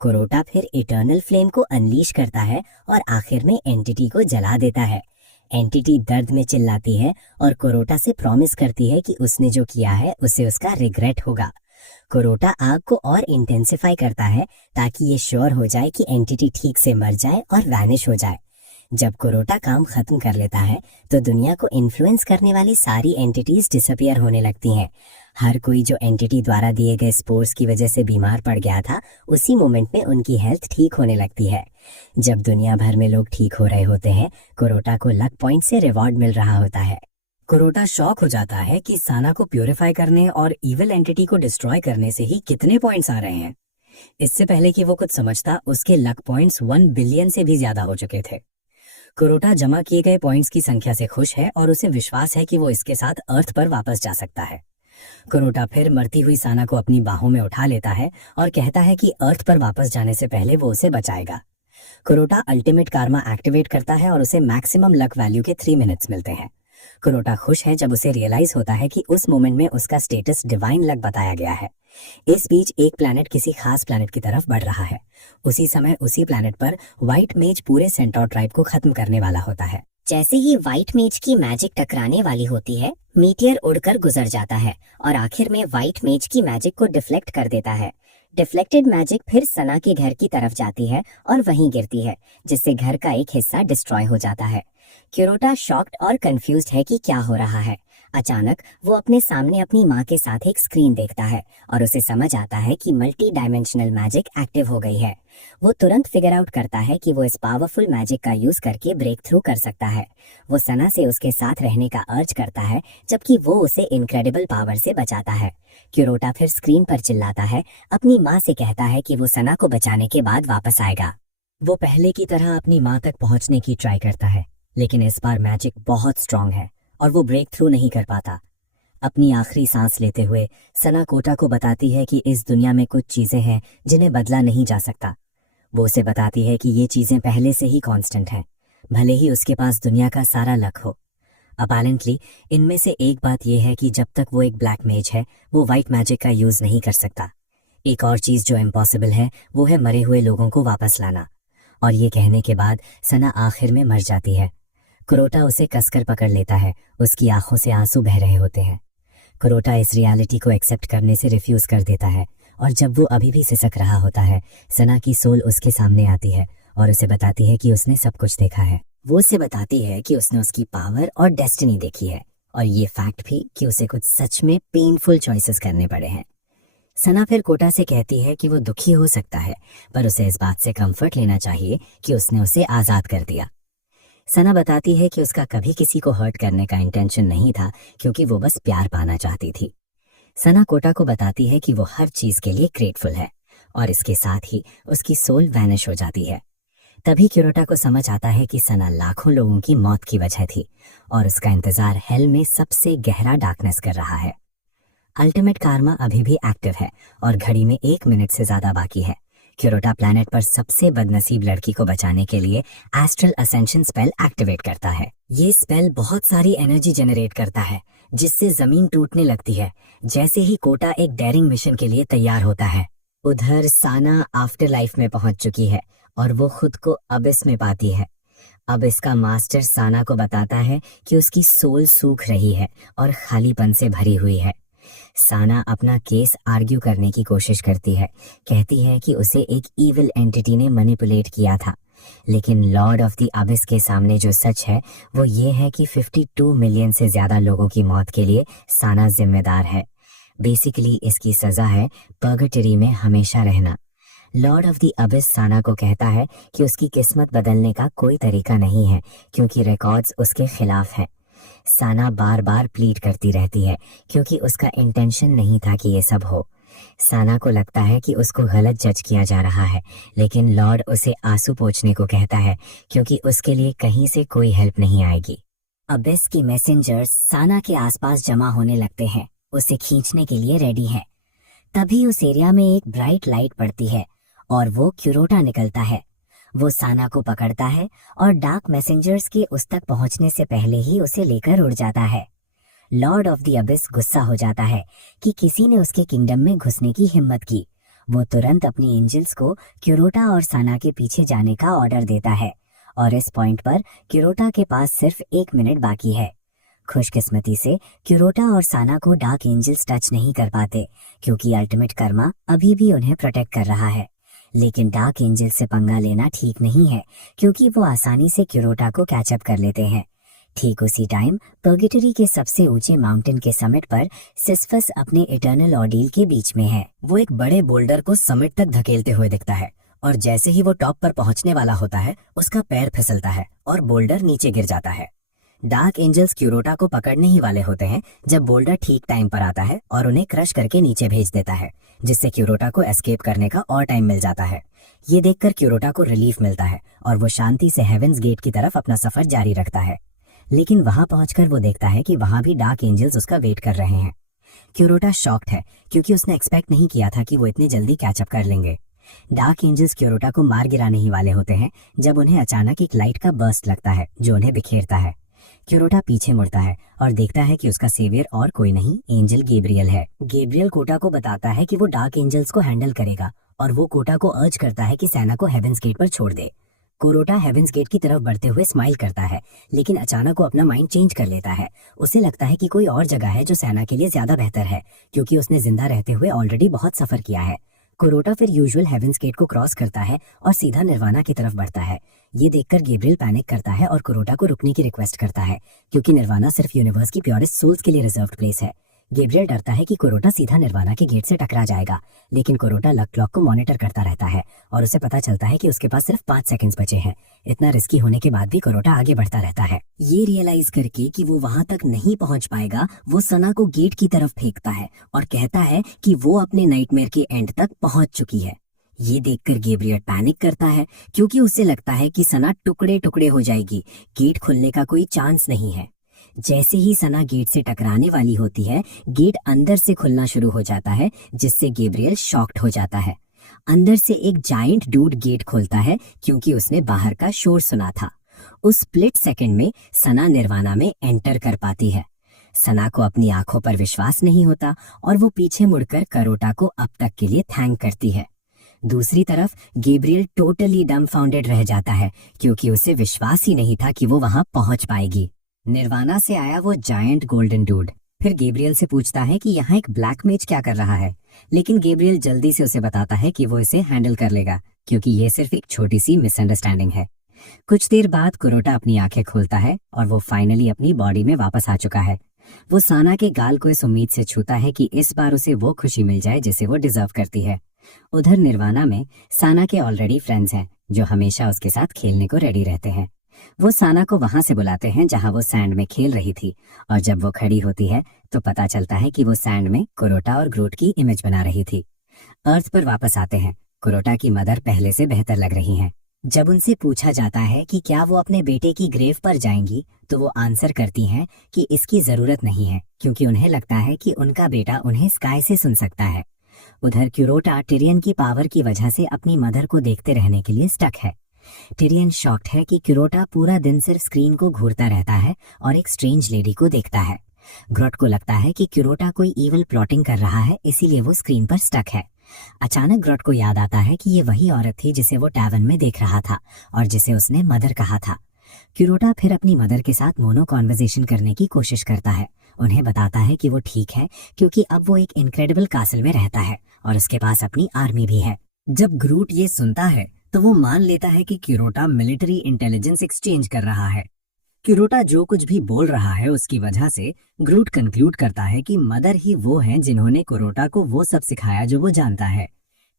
कुरोटा फिर इटर्नल फ्लेम को अनलीश करता है और आखिर में एंटिटी को जला देता है। एंटिटी दर्द में चिल्लाती है और कुरोटा से प्रॉमिस करती है कि उसने जो किया है उसे उसका रिग्रेट होगा। कुरोटा आग को और इंटेंसिफाई करता है ताकि ये श्योर हो जाए कि एंटिटी ठीक से मर जाए और वैनिश हो जाए। जब कुरोटा काम खत्म कर लेता है तो दुनिया को इन्फ्लुएंस करने वाली सारी एंटिटीज डिसअपियर होने लगती हैं। हर कोई जो एंटिटी द्वारा दिए गए स्पोर्स की वजह से बीमार पड़ गया था, उसी मोमेंट में उनकी हेल्थ ठीक होने लगती है। जब दुनिया भर में लोग ठीक हो रहे होते हैं, कुरोटा को लक पॉइंट से रिवॉर्ड मिल रहा होता है। कुरोटा शॉक हो जाता है कि साना को प्यूरिफाई करने और इविल एंटिटी को डिस्ट्रॉय करने से ही कितने पॉइंट्स आ रहे हैं। इससे पहले कि वो कुछ समझता, उसके लक पॉइंट्स 1 बिलियन से भी ज्यादा हो चुके थे। कुरोटा जमा किए गए पॉइंट्स की संख्या से खुश है और उसे विश्वास है कि वो इसके साथ अर्थ पर वापस जा सकता है। कुरोटा फिर मरती हुई साना को अपनी बाहों में उठा लेता है और कहता है कि अर्थ पर वापस जाने से पहले वो उसे बचाएगा। कुरोटा अल्टीमेट कार्मा एक्टिवेट करता है और उसे मैक्सिमम लक वैल्यू के 3 मिनट्स मिलते हैं। कुरोटा खुश है जब उसे रियलाइज होता है कि उस मोमेंट में उसका स्टेटस डिवाइन लक बताया गया है। इस बीच एक प्लैनेट किसी खास प्लैनेट की तरफ बढ़ रहा है। उसी समय उसी प्लैनेट पर व्हाइट मेज पूरे सेंटोर ट्राइब को खत्म करने वाला होता है। जैसे ही व्हाइट मेज की मैजिक टकराने वाली होती है, मीटियर उड़कर गुजर जाता है और आखिर में व्हाइट मेज की मैजिक को डिफ्लेक्ट कर देता है। डिफ्लेक्टेड मैजिक फिर सना के घर की तरफ जाती है और वहीं गिरती है, जिससे घर का एक हिस्सा डिस्ट्रॉय हो जाता है। क्यूरोटा शॉक्ड और कंफ्यूज्ड है कि क्या हो रहा है। अचानक वो अपने सामने अपनी माँ के साथ एक स्क्रीन देखता है और उसे समझ आता है कि मल्टी डायमेंशनल मैजिक एक्टिव हो गई है। वो तुरंत फिगर आउट करता है कि वो इस पावरफुल मैजिक का यूज करके ब्रेक थ्रू कर सकता है। वो सना से उसके साथ रहने का अर्ज करता है, जबकि वो उसे इनक्रेडिबल पावर से बचाता है। क्यूरोटा फिर स्क्रीन पर चिल्लाता है, अपनी माँ से कहता है कि वो सना को बचाने के बाद वापस आएगा। वो पहले की तरह अपनी माँ तक पहुंचने की ट्राई करता है, लेकिन इस बार मैजिक बहुत स्ट्रांग है और वो ब्रेक थ्रू नहीं कर पाता। अपनी आखिरी सांस लेते हुए सना कोटा को बताती है कि इस दुनिया में कुछ चीजें हैं जिन्हें बदला नहीं जा सकता। वो उसे बताती है कि ये चीजें पहले से ही कांस्टेंट हैं, भले ही उसके पास दुनिया का सारा लक हो। अपैरेंटली इनमें से एक बात यह है कि जब तक वो एक ब्लैक मेज है, वो व्हाइट मैजिक का यूज नहीं कर सकता। एक और चीज जो इम्पॉसिबल है वो है मरे हुए लोगों को वापस लाना। और ये कहने के बाद सना आखिर में मर जाती है। कुरोटा उसे कसकर पकड़ लेता है, उसकी आंखों से आंसू बह रहे होते हैं। कुरोटा इस रियलिटी को एक्सेप्ट करने से रिफ्यूज कर देता है और जब वो अभी भी सिसक रहा होता है, सना की सोल उसके सामने आती है और उसे बताती है कि उसने सब कुछ देखा है। वो उसे बताती है कि उसने उसकी पावर और डेस्टिनी देखी है और ये फैक्ट भी कि उसे कुछ सच में पेनफुल चॉइसेस करने पड़े हैं। सना फिर कोटा से कहती है कि वो दुखी हो सकता है, पर उसे इस बात से कंफर्ट लेना चाहिए कि उसने उसे आजाद कर दिया। सना बताती है कि उसका कभी किसी को हर्ट करने का इंटेंशन नहीं था, क्योंकि वो बस प्यार पाना चाहती थी। सना कोटा को बताती है कि वो हर चीज के लिए ग्रेटफुल है और इसके साथ ही उसकी सोल वैनिश हो जाती है। तभी क्यूरोटा को समझ आता है कि सना लाखों लोगों की मौत की वजह थी और उसका इंतजार हेल में सबसे गहरा डार्कनेस कर रहा है। अल्टीमेट कार्मा अभी भी एक्टिव है और घड़ी में 1 मिनट से ज्यादा बाकी है। क्यूरोटा प्लैनेट पर सबसे बदनसीब लड़की को बचाने के लिए एस्ट्रल असेंशन स्पेल एक्टिवेट करता है। ये स्पेल बहुत सारी एनर्जी जनरेट करता है, जिससे जमीन टूटने लगती है। जैसे ही कोटा एक डेयरिंग मिशन के लिए तैयार होता है, उधर साना आफ्टर लाइफ में पहुंच चुकी है और वो खुद को अबिस में पाती है। अब इसका मास्टर साना को बताता है कि उसकी सोल सूख रही है और खालीपन से भरी हुई है। साना अपना केस आर्ग्यू करने की कोशिश करती है, कहती है कि उसे एक इविल एंटिटी ने मैनिपुलेट किया था, लेकिन लॉर्ड ऑफ द अबिस के सामने जो सच है वो ये है कि 52 मिलियन से ज्यादा लोगों की मौत के लिए साना जिम्मेदार है। बेसिकली इसकी सजा है पर्गेटरी में हमेशा रहना। लॉर्ड ऑफ द अबिस साना को कहता है कि उसकी किस्मत बदलने का कोई तरीका नहीं है, क्योंकि रिकॉर्ड्स उसके खिलाफ है। साना बार बार प्लीड करती रहती है, क्योंकि उसका इंटेंशन नहीं था कि ये सब हो, साना को लगता है कि उसको गलत जज किया जा रहा है, लेकिन लॉर्ड उसे आंसू पोंछने को कहता है क्योंकि उसके लिए कहीं से कोई हेल्प नहीं आएगी। अबिस के मैसेंजर्स साना के आसपास जमा होने लगते हैं, उसे खींचने के लिए रेडी हैं। तभी उस एरिया में एक ब्राइट लाइट पड़ती है और वो क्यूरोटा निकलता है। वो साना को पकड़ता है और डार्क मैसेंजर्स के उस तक पहुंचने से पहले ही उसे लेकर उड़ जाता है। लॉर्ड ऑफ द अबिस गुस्सा हो जाता है कि किसी ने उसके किंगडम में घुसने की हिम्मत की। वो तुरंत अपनी एंजल्स को क्यूरोटा और साना के पीछे जाने का ऑर्डर देता है और इस पॉइंट पर क्यूरोटा के पास सिर्फ 1 मिनट बाकी है। खुशकिस्मती से क्यूरोटा और साना को डार्क एंजल्स टच नहीं कर पाते क्योंकि अल्टीमेट कर्मा अभी भी उन्हें प्रोटेक्ट कर रहा है। लेकिन डार्क एंजल से पंगा लेना ठीक नहीं है क्योंकि वो आसानी से क्यूरोटा को कैचअप कर लेते हैं। ठीक उसी टाइम पर्गेटरी के सबसे ऊंचे माउंटेन के समिट पर सिस्फस अपने इटर्नल ऑर्डील के बीच में है। वो एक बड़े बोल्डर को समिट तक धकेलते हुए दिखता है और जैसे ही वो टॉप पर पहुंचने वाला होता है उसका पैर फिसलता है और बोल्डर नीचे गिर जाता है। डार्क एंजल्स क्यूरोटा को पकड़ने ही वाले होते हैं जब बोल्डर ठीक टाइम पर आता है और उन्हें क्रश करके नीचे भेज देता है, जिससे क्यूरोटा को एस्केप करने का और टाइम मिल जाता है। ये देखकर क्यूरोटा को रिलीफ मिलता है और वो शांति से हेवेंस गेट की तरफ अपना सफर जारी रखता है। लेकिन वहां पहुंचकर वो देखता है कि वहां भी डार्क एंजल्स उसका वेट कर रहे हैं। क्यूरोटा शॉक्ड है क्योंकि उसने एक्सपेक्ट नहीं किया था कि वो इतने जल्दी कैचअप कर लेंगे। डार्क एंजल्स क्यूरोटा को मार गिराने ही वाले होते हैं जब उन्हें अचानक एक लाइट का बर्स्ट लगता है जो उन्हें बिखेरता है। क्यूरोटा पीछे मुड़ता है और देखता है कि उसका सेवियर और कोई नहीं, एंजल गैब्रियल है। गैब्रियल कोटा को बताता है कि वो डार्क एंजल्स को हैंडल करेगा और वो कोटा को अर्ज करता है कि सेना को हेवेंस गेट पर छोड़ दे। कोरोटा हेवेंस गेट की तरफ बढ़ते हुए स्माइल करता है, लेकिन अचानक वो अपना माइंड चेंज कर लेता है। उसे लगता है कि कोई और जगह है जो सेना के लिए ज्यादा बेहतर है क्योंकि उसने जिंदा रहते हुए ऑलरेडी बहुत सफर किया है। कोरोटा फिर यूजुअल हेवेंस गेट को क्रॉस करता है और सीधा निर्वाणा की तरफ बढ़ता है। ये देखकर गैब्रियल पैनिक करता है और कोरोटा को रुकने की रिक्वेस्ट करता है क्योंकि निर्वाणा सिर्फ यूनिवर्स की प्योरेस्ट सोल्स के लिए रिजर्व्ड प्लेस है। गैब्रियल डरता है कि कोरोटा सीधा निर्वाणा के गेट से टकरा जाएगा, लेकिन कोरोटा लक क्लॉक को मॉनिटर करता रहता है और उसे पता चलता है कि उसके पास सिर्फ 5 सेकंड्स बचे हैं। इतना रिस्की होने के बाद भी कोरोटा आगे बढ़ता रहता है। ये रियलाइज करके कि वो वहां तक नहीं पहुंच पाएगा, वो सना को गेट की तरफ फेंकता है और कहता है कि वो अपने नाइटमेयर के एंड तक पहुंच चुकी है। ये देखकर गैब्रियल पैनिक करता है क्योंकि उसे लगता है कि सना टुकड़े टुकड़े हो जाएगी, गेट खुलने का कोई चांस नहीं है। जैसे ही सना गेट से टकराने वाली होती है, गेट अंदर से खुलना शुरू हो जाता है, जिससे गैब्रियल शॉक्ड हो जाता है। अंदर से एक जायंट डूड गेट खोलता है क्योंकि उसने बाहर का शोर सुना था। उस स्प्लिट सेकंड में सना निर्वाणा में एंटर कर पाती है। सना को अपनी आंखों पर विश्वास नहीं होता और वो पीछे मुड़कर कोरोटा को अब तक के लिए थैंक करती है। दूसरी तरफ गैब्रियल टोटली डम्फाउंडेड रह जाता है क्योंकि उसे विश्वास ही नहीं था कि वो वहां पहुंच पाएगी। निर्वाणा से आया वो जायंट गोल्डन डूड फिर गैब्रियल से पूछता है कि यहाँ एक ब्लैक मेज क्या कर रहा है, लेकिन गैब्रियल जल्दी से उसे बताता है कि वो इसे हैंडल कर लेगा क्योंकि ये सिर्फ एक छोटी सी मिसअंडरस्टैंडिंग है। कुछ देर बाद कोरोटा अपनी आंखें खोलता है और वो फाइनली अपनी बॉडी में वापस आ चुका है। वो साना के गाल को इस उम्मीद से छूता है कि इस बार उसे वो खुशी मिल जाए जिसे वो डिजर्व करती है। उधर निर्वाणा में साना के ऑलरेडी फ्रेंड्स हैं जो हमेशा उसके साथ खेलने को रेडी रहते हैं। वो साना को वहां से बुलाते हैं जहां वो सैंड में खेल रही थी और जब वो खड़ी होती है तो पता चलता है कि वो सैंड में कोरोटा और ग्रूट की इमेज बना रही थी। अर्थ पर वापस आते हैं। कोरोटा की मदर पहले से बेहतर लग रही हैं। जब उनसे पूछा जाता है कि क्या वो अपने बेटे की ग्रेव पर जाएंगी तो वो आंसर करती हैं कि इसकी जरूरत नहीं है क्योंकि उन्हें लगता है कि उनका बेटा उन्हें स्काई से सुन सकता है। उधर क्यूरोटा टिरियन की पावर की वजह से अपनी मदर को देखते रहने के लिए स्टक है। टिरियन शॉक्ड है कि क्यूरोटा पूरा दिन सिर्फ स्क्रीन को घूरता रहता है और एक स्ट्रेंज लेडी को देखता है। ग्रोट को लगता है कि क्यूरोटा कोई इविल प्लॉटिंग कर रहा है, इसीलिए वो स्क्रीन पर स्टक है। अचानक ग्रोट को याद आता है कि ये वही औरत थी जिसे वो टैवर्न में देख रहा था और जिसे उसने मदर कहा था। क्यूरोटा फिर अपनी मदर के साथ मोनो कॉन्वर्सेशन करने की कोशिश करता है। उन्हें बताता है कि वो ठीक है क्योंकि अब वो एक इनक्रेडिबल कासल में रहता है और उसके पास अपनी आर्मी भी है। जब ग्रूट ये सुनता है तो वो मान लेता है कि क्यूरोटा मिलिट्री इंटेलिजेंस एक्सचेंज कर रहा है। क्यूरोटा जो कुछ भी बोल रहा है उसकी वजह से ग्रूट कंक्लूड करता है कि मदर ही वो हैं जिन्होंने क्यूरोटा को वो सब सिखाया जो वो जानता है।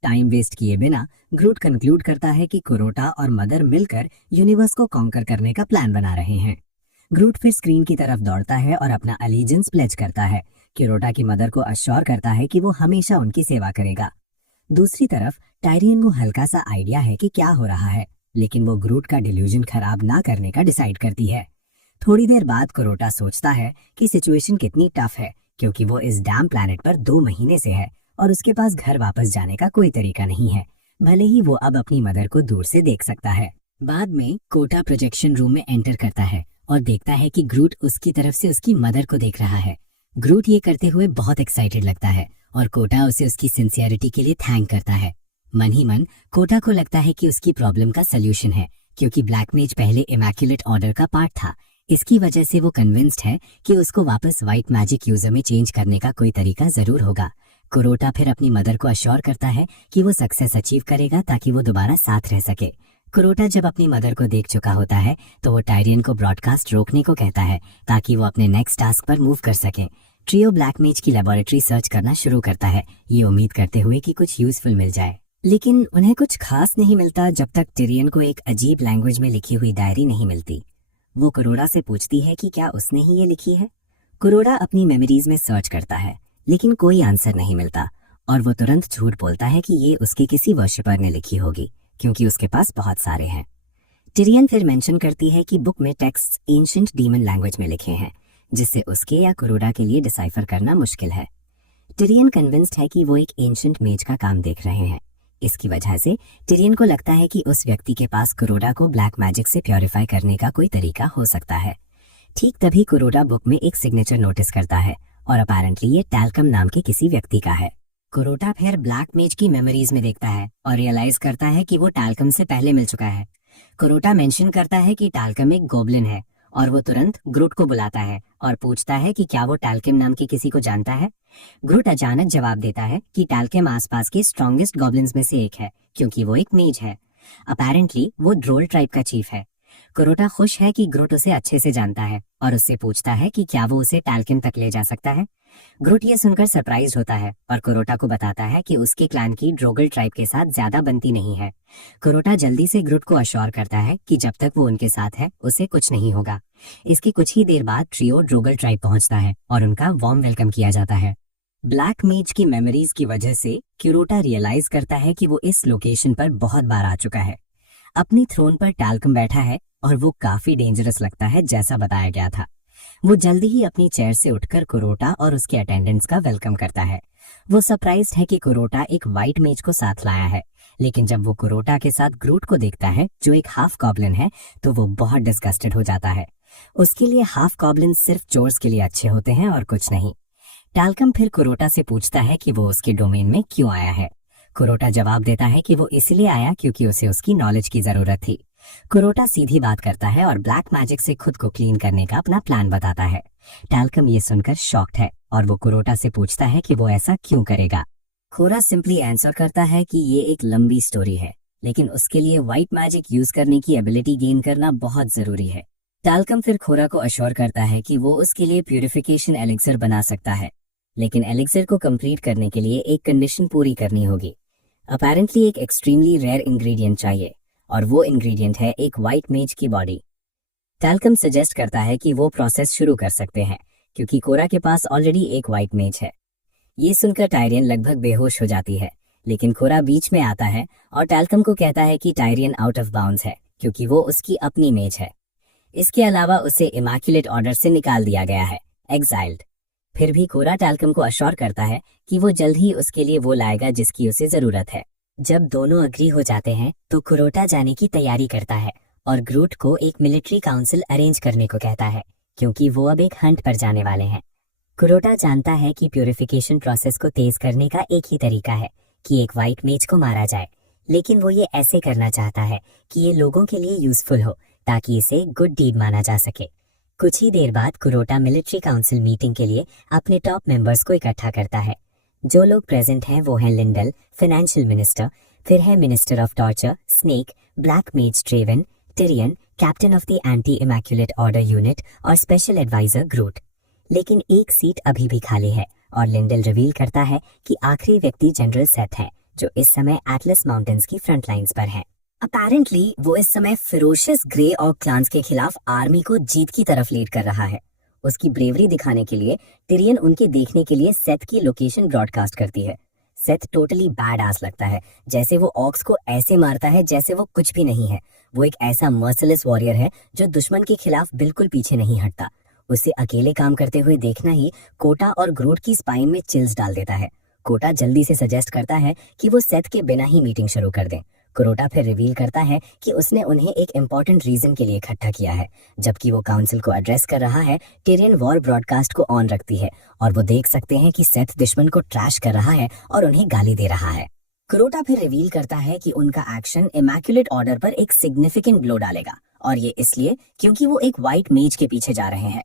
टाइम वेस्ट किए बिना ग्रूट कंक्लूड करता है कि क्यूरोटा और मदर मिलकर यूनिवर्स को कॉन्कर करने का प्लान बना रहे हैं। ग्रूट फिर स्क्रीन की तरफ दौड़ता है और अपना अलीजेंस प्लेज करता है क्यूरोटा की मदर को अश्योर करता है कि वो हमेशा उनकी सेवा करेगा। दूसरी तरफ टायरियन को हल्का सा आइडिया है कि क्या हो रहा है, लेकिन वो ग्रूट का डिल्यूजन खराब ना करने का डिसाइड करती है। थोड़ी देर बाद क्यूरोटा सोचता है कि सिचुएशन कितनी टफ है, क्योंकि वो इस डैम प्लैनेट पर 2 महीने से है और उसके पास घर वापस जाने का कोई तरीका नहीं है, भले ही वो अब अपनी मदर को दूर से देख सकता है। बाद में कोटा प्रोजेक्शन रूम में एंटर करता है और देखता है कि ग्रूट उसकी तरफ से उसकी मदर को देख रहा है। ग्रूट ये करते हुए बहुत एक्साइटेड लगता है और कोटा उसे उसकी सिंसियरिटी के लिए थैंक करता है। मन ही मन कोटा को लगता है कि उसकी प्रॉब्लम का सल्यूशन है, क्योंकि ब्लैक मेज पहले इमैक्युलेट ऑर्डर का पार्ट था। इसकी वजह से वो कन्विंस्ड है कि उसको वापस व्हाइट मैजिक यूजर में चेंज करने का कोई तरीका जरूर होगा। कुरोटा फिर अपनी मदर को अश्योर करता है कि वो सक्सेस अचीव करेगा ताकि वो दोबारा साथ रह सके। कुरोटा जब अपनी मदर को देख चुका होता है तो वो टायरियन को ब्रॉडकास्ट रोकने को कहता है ताकि वो अपने नेक्स्ट टास्क पर मूव कर सके। ट्रियो ब्लैक मेज की लेबोरेटरी सर्च करना शुरू करता है, ये उम्मीद करते हुए कि कुछ यूजफुल मिल जाए, लेकिन उन्हें कुछ खास नहीं मिलता जब तक टिरियन को एक अजीब लैंग्वेज में लिखी हुई डायरी नहीं मिलती। वो कुरोड़ा से पूछती है कि क्या उसने ही ये लिखी है। कुरोड़ा अपनी मेमोरीज में सर्च करता है, लेकिन कोई आंसर नहीं मिलता और वो तुरंत झूठ बोलता है कि ये उसके किसी वर्शिपर ने लिखी होगी, क्योंकि उसके पास बहुत सारे हैं। टिरियन फिर मेंशन करती है कि बुक में टेक्स्ट एंशिएंट डीमन लैंग्वेज में लिखे हैं, जिससे उसके या कुरोड़ा के लिए डिसाइफर करना मुश्किल है। टिरियन कन्विंस्ड है कि वो एक एंशिएंट मेज का काम देख रहे हैं। इसकी वजह से टिरियन को लगता है कि उस व्यक्ति के पास कुरोड़ा को ब्लैक मैजिक से प्योरीफाई करने का कोई तरीका हो सकता है। ठीक तभी कुरोड़ा बुक में एक सिग्नेचर नोटिस करता है और अपेरेंटली ये टैल्कम नाम के किसी व्यक्ति का है। कुरोटा फिर ब्लैक मेज की मेमोरीज में देखता है और रियलाइज करता है कि वो टैल्कम से पहले मिल चुका है। कुरोटा मेंशन करता है कि टैल्कम एक गोब्लिन है और वो तुरंत ग्रूट को बुलाता है और पूछता है कि क्या वो टैल्कम नाम के किसी को जानता है। ग्रूट अचानक जवाब देता है कि टैल्कम आसपास के स्ट्रॉन्गेस्ट गॉब्लिन्स में से एक है, क्योंकि वो एक मेज है। अपेरेंटली वो ड्रोल ट्राइब का चीफ है। कुरोटा खुश है कि ग्रूट उसे अच्छे से जानता है और उससे पूछता है कि क्या वो उसे टैल्कम तक ले जा सकता है। ग्रूट ये सुनकर सरप्राइज होता है और कुरोटा को बताता है कि उसके क्लैन की ड्रोगल ट्राइब के साथ ज्यादा बनती नहीं है। कुरोटा जल्दी से ग्रूट को अश्योर करता है कि जब तक वो उनके साथ है उसे कुछ नहीं होगा। इसकी कुछ ही देर बाद ट्रियो ड्रोगल ट्राइब पहुंचता है और उनका वार्म वेलकम किया जाता है। ब्लैक मेज की मेमोरीज की वजह से कुरोटा रियलाइज करता है कि वो इस लोकेशन पर बहुत बार आ चुका है। अपनी थ्रोन पर टैल्कम बैठा है और वो काफी डेंजरस लगता है, जैसा बताया गया था। वो जल्दी ही अपनी चेयर से उठकर कुरोटा और उसके अटेंडेंट्स का वेलकम करता है। वो सरप्राइज्ड है कि कुरोटा एक व्हाइट मेज को साथ लाया है, लेकिन जब वो कुरोटा के साथ ग्रूट को देखता है जो एक हाफ गॉब्लिन है तो वो बहुत डिस्गस्टेड हो जाता है। उसके लिए हाफ गॉब्लिन सिर्फ चोर्स के लिए अच्छे होते हैं और कुछ नहीं। टैल्कम फिर कुरोटा से पूछता है कि वो उसके डोमेन में क्यों आया है। कुरोटा जवाब देता है कि वो इसलिए आया क्योंकि उसे उसकी नॉलेज की जरूरत थी। कुरोटा सीधी बात करता है और ब्लैक मैजिक से खुद को क्लीन करने का अपना प्लान बताता है। टैल्कम ये सुनकर शॉक्ड है और वो कुरोटा से पूछता है कि वो ऐसा क्यों करेगा। खोरा सिंपली आंसर करता है कि ये एक लंबी स्टोरी है, लेकिन उसके लिए व्हाइट मैजिक यूज करने की एबिलिटी गेन करना बहुत जरूरी है। टैल्कम फिर खोरा को अश्योर करता है कि वो उसके लिए प्यूरिफिकेशन एलिक्सर बना सकता है, लेकिन एलिक्सर को कंप्लीट करने के लिए एक कंडीशन पूरी करनी होगी। अपेरेंटली एक एक्सट्रीमली रेयर इंग्रेडिएंट चाहिए और वो इंग्रेडिएंट है एक व्हाइट मेज की बॉडी। टैल्कम सजेस्ट करता है कि वो प्रोसेस शुरू कर सकते हैं क्योंकि कोरा के पास ऑलरेडी एक व्हाइट मेज है। ये सुनकर टायरियन लगभग बेहोश हो जाती है, लेकिन कोरा बीच में आता है और टैल्कम को कहता है कि टायरियन आउट ऑफ बाउंड्स है क्योंकि वो उसकी अपनी मेज है। इसके अलावा उसे इमैक्युलेट ऑर्डर से निकाल दिया गया है, एक्साइल्ड। फिर भी कोरा टैल्कम को अश्योर करता है कि वो जल्द ही उसके लिए वो लाएगा जिसकी उसे जरूरत है। जब दोनों अग्री हो जाते हैं तो कुरोटा जाने की तैयारी करता है और ग्रूट को एक मिलिट्री काउंसिल अरेंज करने को कहता है क्योंकि वो अब एक हंट पर जाने वाले हैं। कुरोटा जानता है कि प्यूरिफिकेशन प्रोसेस को तेज करने का एक ही तरीका है कि एक व्हाइट मेज को मारा जाए, लेकिन वो ये ऐसे करना चाहता है कि ये लोगों के लिए यूजफुल हो ताकि इसे गुड डीड माना जा सके। कुछ ही देर बाद कुरोटा मिलिट्री काउंसिल मीटिंग के लिए अपने टॉप मेंबर्स को इकट्ठा करता है। जो लोग प्रेजेंट हैं वो हैं लिंडल, फाइनेंशियल मिनिस्टर, फिर है minister of torture snake, black maze Trevon, Tyrion, captain of the anti immaculate order unit और स्पेशल एडवाइजर ग्रूट। लेकिन एक सीट अभी भी खाली है और लिंडल रिवील करता है कि आखिरी व्यक्ति जनरल सेथ है जो इस समय एटलस माउंटेन्स की फ्रंट लाइंस पर है। अपेरेंटली वो इस समय फेरोशियस ग्रे और क्लान्स के खिलाफ आर्मी को जीत की तरफ लीड कर रहा है। उसकी ब्रेवरी दिखाने के लिए टिरियन उनके देखने के लिए सेथ की लोकेशन ब्रॉडकास्ट करती है। सेथ टोटली बैड आस लगता है, जैसे वो ऑक्स को ऐसे मारता है जैसे वो कुछ भी नहीं है। वो एक ऐसा मर्सिलेस वॉरियर है जो दुश्मन के खिलाफ बिल्कुल पीछे नहीं हटता। उसे अकेले काम करते हुए देखना ही कोटा और ग्रूट की स्पाइन में चिल्स डाल देता है। कोटा जल्दी से सजेस्ट करता है कि वो सेथ के बिना ही मीटिंग शुरू कर दें। क्रोटा फिर रिवील करता है कि उसने उन्हें एक इम्पोर्टेंट रीजन के लिए इकट्ठा किया है। जबकि वो काउंसिल को एड्रेस कर रहा है, टिरियन वॉर ब्रॉडकास्ट को ऑन रखती है और वो देख सकते हैं कि सेथ दुश्मन को ट्रैश कर रहा है और उन्हें गाली दे रहा है। क्रोटा फिर रिवील करता है कि उनका एक्शन इमैक्युलेट ऑर्डर पर एक सिग्निफिकेंट ब्लो डालेगा, और ये इसलिए क्योंकि वो एक व्हाइट मेज के पीछे जा रहे हैं।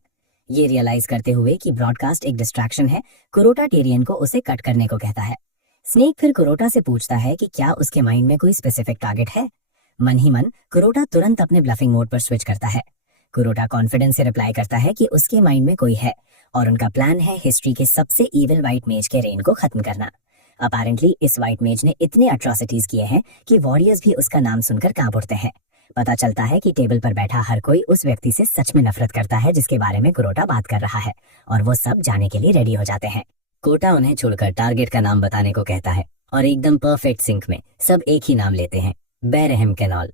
ये रियलाइज करते हुए कि ब्रॉडकास्ट एक डिस्ट्रैक्शन है, क्रोटा टिरियन को उसे कट करने को कहता है। स्नेक फिर क्रोटा से पूछता है कि क्या उसके माइंड में कोई स्पेसिफिक टारगेट है। मन ही मन क्रोटा तुरंत अपने ब्लफिंग मोड पर स्विच करता है। क्रोटा कॉन्फिडेंस से रिप्लाई करता है कि उसके माइंड में कोई है और उनका प्लान है हिस्ट्री के सबसे इविल व्हाइट मेज के रेन को खत्म करना। अपेरेंटली इस व्हाइट मेज ने इतने अट्रॉसिटीज किए हैं कि वॉरियर्स भी उसका नाम सुनकर कांप उठते हैं। पता चलता है कि टेबल पर बैठा हर कोई उस व्यक्ति से सच में नफरत करता है जिसके बारे में क्रोटा बात कर रहा है, और वो सब जाने के लिए रेडी हो जाते हैं। कोटा उन्हें छोड़कर टारगेट का नाम बताने को कहता है और एकदम परफेक्ट सिंक में सब एक ही नाम लेते हैं, बेरहेम कैनॉल।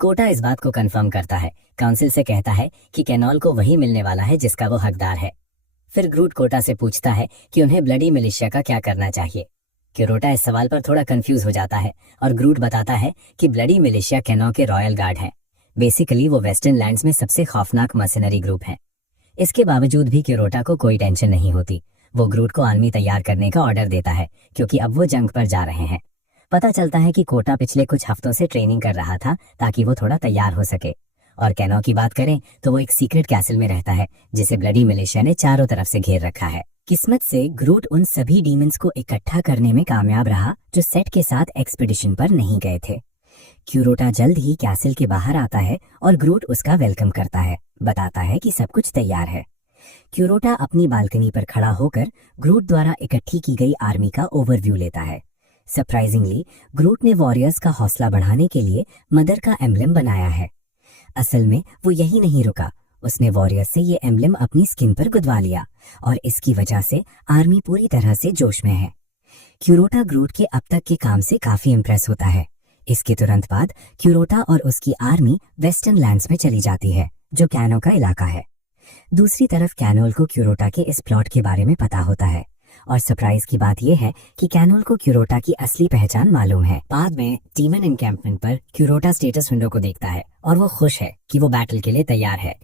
कोटा इस बात को कंफर्म करता है, काउंसिल से कहता है कि कैनॉल को वही मिलने वाला है जिसका वो हकदार है। फिर ग्रूट कोटा से पूछता है कि उन्हें ब्लडी मिलिशिया का क्या करना चाहिए। क्रोटा इस सवाल पर थोड़ा कंफ्यूज हो जाता है और ग्रूट बताता है कि ब्लडी मिलिशिया कैनो के रॉयल गार्ड है। बेसिकली वो वेस्टर्न लैंड्स में सबसे खौफनाक मर्सिनरी ग्रुप है। इसके बावजूद भी क्रोटा को कोई टेंशन नहीं होती। वो ग्रूट को आर्मी तैयार करने का ऑर्डर देता है क्योंकि अब वो जंग पर जा रहे हैं। पता चलता है कि कोटा पिछले कुछ हफ्तों से ट्रेनिंग कर रहा था ताकि वो थोड़ा तैयार हो सके। और कैनो की बात करें तो वो एक सीक्रेट कैसल में रहता है जिसे ब्लडी मिलिशिया ने चारों तरफ से घेर रखा है। किस्मत से ग्रूट उन सभी डीमंस को इकट्ठा करने में कामयाब रहा जो सेट के साथ एक्सपीडिशन पर नहीं गए थे। क्रोटा जल्द ही कैसल के बाहर आता है और ग्रूट उसका वेलकम करता है, बताता है कि सब कुछ तैयार है। क्रोटा अपनी बालकनी पर खड़ा होकर ग्रूट द्वारा इकट्ठी की गई आर्मी का ओवरव्यू लेता है। सरप्राइजिंगली ग्रूट ने वॉरियर्स का हौसला बढ़ाने के लिए मदर का एम्ब्लेम बनाया है। असल में वो यही नहीं रुका, उसने वॉरियर्स से ये एम्ब्लेम अपनी स्किन पर गुदवा लिया और इसकी वजह से आर्मी पूरी तरह से जोश में है। क्रोटा ग्रूट के अब तक के काम से काफी इम्प्रेस होता है। इसके तुरंत बाद क्रोटा और उसकी आर्मी वेस्टर्न लैंड्स में चली जाती है जो कैनो का इलाका है। दूसरी तरफ कैनोल को क्रोटा के इस प्लॉट के बारे में पता होता है और सरप्राइज की बात यह है कि कैनोल को क्रोटा की असली पहचान मालूम है। बाद में टीमन एनकैंपमेंट पर क्रोटा स्टेटस विंडो को देखता है और वो खुश है कि वो बैटल के लिए तैयार है।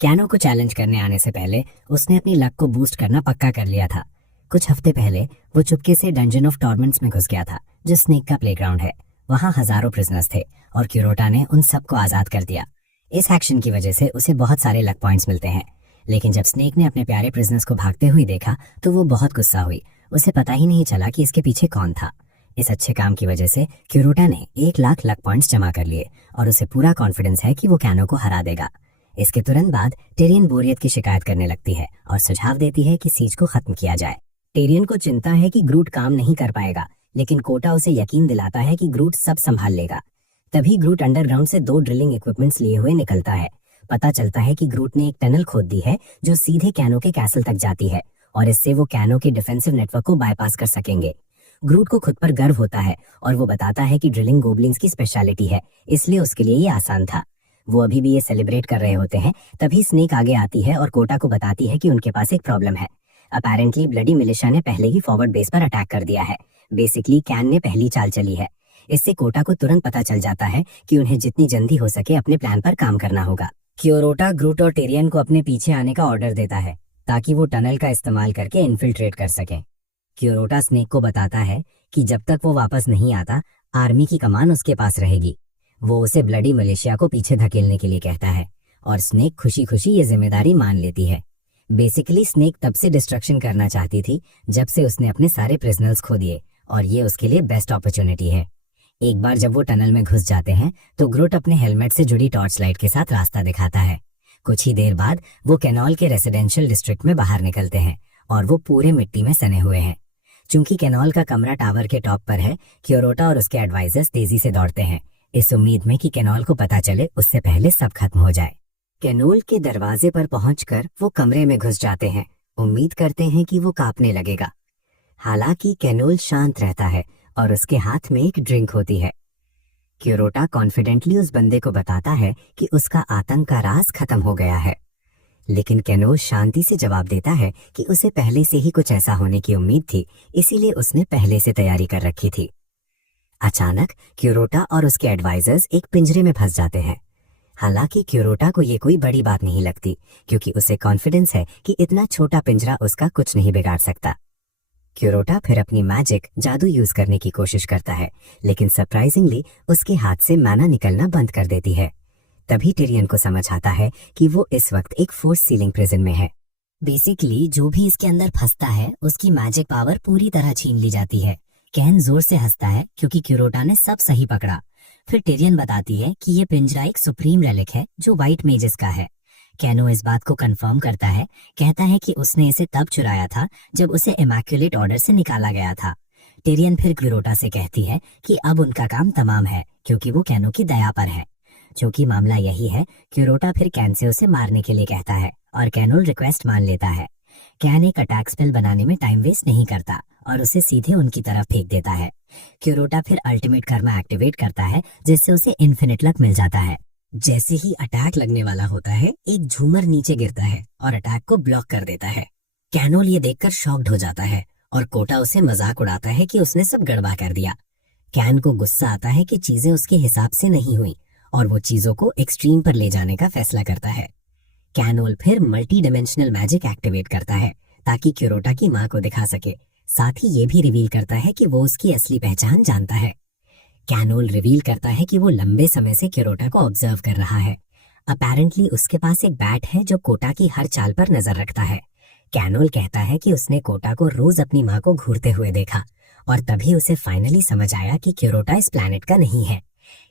कैनो को चैलेंज करने आने से पहले उसने अपनी लक को बूस्ट करना पक्का कर लिया था। कुछ हफ्ते पहले वो चुपके से डंजन ऑफ टॉर्मेंट्स में घुस गया था जो स्नेक का प्लेग्राउंड है। वहाँ हजारों प्रिजनर्स थे और क्रोटा ने उन सबको आजाद कर दिया। इस एक्शन की वजह से उसे बहुत सारे लक पॉइंट्स मिलते हैं। लेकिन जब स्नेक ने अपने प्यारे प्रिजनर्स को भागते हुए देखा तो वो बहुत गुस्सा हुई। उसे पता ही नहीं चला कि इसके पीछे कौन था। इस अच्छे काम की वजह से क्रोटा ने 1 लाख लक पॉइंट्स जमा कर लिए और उसे पूरा कॉन्फिडेंस है कि वो कैनो को हरा देगा। इसके तुरंत बाद टिरियन बोरियत की शिकायत करने लगती है और सुझाव देती है कि सीज को खत्म किया जाए। टिरियन को चिंता है कि ग्रूट काम नहीं कर पाएगा, लेकिन कोटा उसे यकीन दिलाता है कि ग्रूट सब संभाल लेगा। तभी ग्रूट अंडरग्राउंड से 2 ड्रिलिंग इक्विपमेंट्स लिए हुए निकलता है। पता चलता है कि ग्रूट ने एक टनल खोद दी है जो सीधे कैनो के कैसल तक जाती है और इससे वो कैनो के डिफेंसिव नेटवर्क को बाईपास कर सकेंगे। ग्रूट को खुद पर गर्व होता है और वो बताता है कि ड्रिलिंग गोब्लिन्स की स्पेशलिटी है, इसलिए उसके लिए ये आसान था। वो अभी भी ये सेलिब्रेट कर रहे होते हैं, तभी स्नेक आगे आती है और कोटा को बताती है कि उनके पास एक प्रॉब्लम है। अपेरेंटली ब्लडी मिलिशिया ने पहले ही फॉरवर्ड बेस पर अटैक कर दिया है। बेसिकली कैन ने पहली चाल चली है। इससे कोटा को तुरंत पता चल जाता है कि उन्हें जितनी जल्दी हो सके अपने प्लान पर काम करना होगा। क्रोटा ग्रूट और टिरियन को अपने पीछे आने का ऑर्डर देता है ताकि वो टनल का इस्तेमाल करके इन्फिल्ट्रेट कर सकें। क्रोटा स्नेक को बताता है कि जब तक वो वापस नहीं आता आर्मी की कमान उसके पास रहेगी। वो उसे ब्लडी मिलिशिया को पीछे धकेलने के लिए कहता है और स्नेक खुशी खुशी ये जिम्मेदारी मान लेती है। बेसिकली स्नेक तब से डिस्ट्रक्शन करना चाहती थी जब से उसने अपने सारे प्रिजनर्स खो दिए और ये उसके लिए बेस्ट अपॉर्चुनिटी है। एक बार जब वो टनल में घुस जाते हैं तो ग्रूट अपने हेलमेट से जुड़ी टॉर्च लाइट के साथ रास्ता दिखाता है। कुछ ही देर बाद वो कैनॉल के रेसिडेंशियल डिस्ट्रिक्ट में बाहर निकलते हैं और वो पूरे मिट्टी में सने हुए हैं। चूंकि कैनॉल का कमरा टावर के टॉप पर है, क्रोटा और उसके एडवाइजर्स तेजी से दौड़ते हैं इस उम्मीद में कि कैनॉल को पता चले उससे पहले सब खत्म हो जाए। कैनोल के दरवाजे पर पहुंचकर वो कमरे में घुस जाते हैं, उम्मीद करते हैं कि वो कांपने लगेगा। हालांकि कैनोल शांत रहता है और उसके हाथ में एक ड्रिंक होती है। क्यूरोटा कॉन्फिडेंटली उस बंदे को बताता है कि उसका आतंक का राज खत्म हो गया है, लेकिन कैनोल शांति से जवाब देता है कि उसे पहले से ही कुछ ऐसा होने की उम्मीद थी, इसीलिए उसने पहले से तैयारी कर रखी थी। अचानक क्यूरोटा और उसके एडवाइजर्स एक पिंजरे में फंस जाते हैं। हालांकि क्यूरोटा को ये कोई बड़ी बात नहीं लगती, क्योंकि उसे कॉन्फिडेंस है कि इतना छोटा पिंजरा उसका कुछ नहीं बिगाड़ सकता। क्यूरोटा फिर अपनी मैजिक जादू यूज करने की कोशिश करता है, लेकिन सरप्राइजिंगली उसके हाथ से मैना निकलना बंद कर देती है। तभी टिरियन को समझ आता है कि वो इस वक्त एक फोर्स सीलिंग प्रिजन में है। बेसिकली जो भी इसके अंदर फंसता है उसकी मैजिक पावर पूरी तरह छीन ली जाती है। कैन जोर से हंसता है क्योंकि क्यूरोटा ने सब सही पकड़ा। फिर टिरियन बताती है कि ये पिंजरा एक सुप्रीम रेलिक है जो व्हाइट मेजेस का है। कैनो इस बात को कंफर्म करता है, कहता है कि उसने इसे तब चुराया था जब उसे इमैक्युलेट ऑर्डर से निकाला गया था। टिरियन फिर क्यूरोटा से कहती है कि अब उनका काम तमाम है, क्योंकि वो कैनो की दया पर है। क्योंकि मामला यही है, क्यूरोटा फिर कैन से उसे मारने के लिए कहता है और कैनोल रिक्वेस्ट मान लेता है। कैन एक अटैक स्पेल बनाने में टाइम वेस्ट नहीं करता और उसे सीधे उनकी तरफ फेंक देता है। क्यूरोटा फिर अल्टीमेट कर्मा एक्टिवेट करता है, जिससे उसे इन्फिनिट लक मिल जाता है। जैसे ही अटैक लगने वाला होता है, एक झूमर नीचे गिरता है और अटैक को ब्लॉक कर देता है। कैनोल ये देखकर शॉक्ड हो जाता है और कोटा उसे मजाक उड़ाता है कि उसने सब गड़बड़ कर दिया। कैन को गुस्सा आता है कि चीजें उसके हिसाब से नहीं हुई और वो चीजों को एक्सट्रीम पर ले जाने का फैसला करता है। कैनोल फिर मल्टी डिमेंशनल मैजिक एक्टिवेट करता है ताकि क्यूरोटा की माँ को दिखा सके। साथ ही ये भी रिवील करता है कि वो उसकी असली पहचान जानता है। कैनोल रिवील करता है कि वो लंबे समय से क्यूरोटा को ऑब्जर्व कर रहा है। अपेरेंटली उसके पास एक बैट है जो कोटा की हर चाल पर नजर रखता है। कैनोल कहता है कि उसने कोटा को रोज अपनी माँ को घूरते हुए देखा और तभी उसे फाइनली समझ आया कि क्यूरोटा इस प्लैनेट का नहीं है।